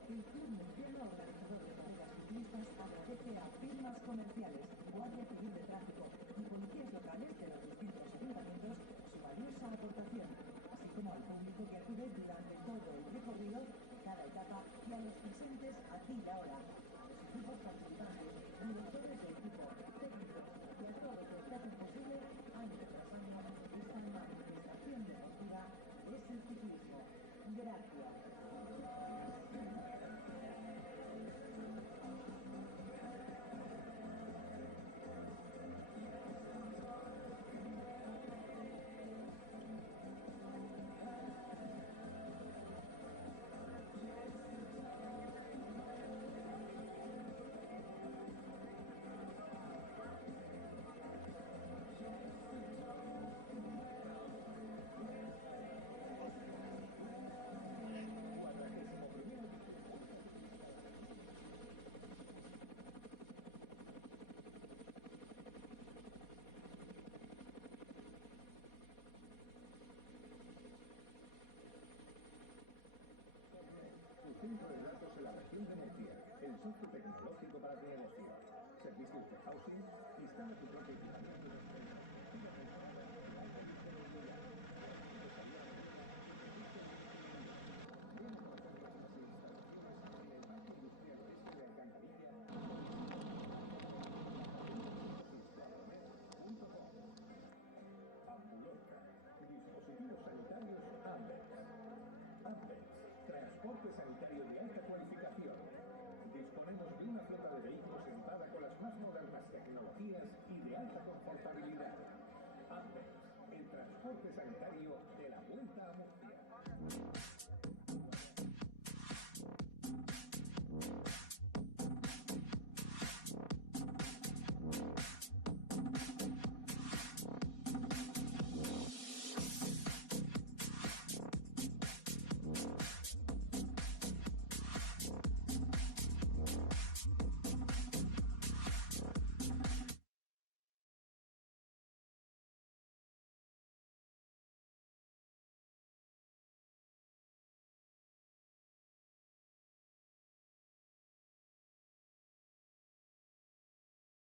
El Club Murciano, organizador de carreras ciclistas, agradece a firmas comerciales, Guardia Civil de Tráfico y policías locales de los distintos ayuntamientos su valiosa aportación, así como al público que acude durante todo el recorrido, cada etapa y a los presentes aquí y ahora. Los equipos participantes, directores de equipo, técnicos y a todos los que hacen posible año tras año esta manifestación deportiva es el ciclismo. Gracias. Centro de datos en la región de Murcia, el socio tecnológico para tu negocio. Servicios de housing, instala tu propio equipamiento. Dispositivos sanitarios Ambex. Transporte sanitario de alta cualificación. Disponemos de una flota de vehículos equipada con las más modernas tecnologías y de alta confortabilidad. Ambex, el transporte sanitario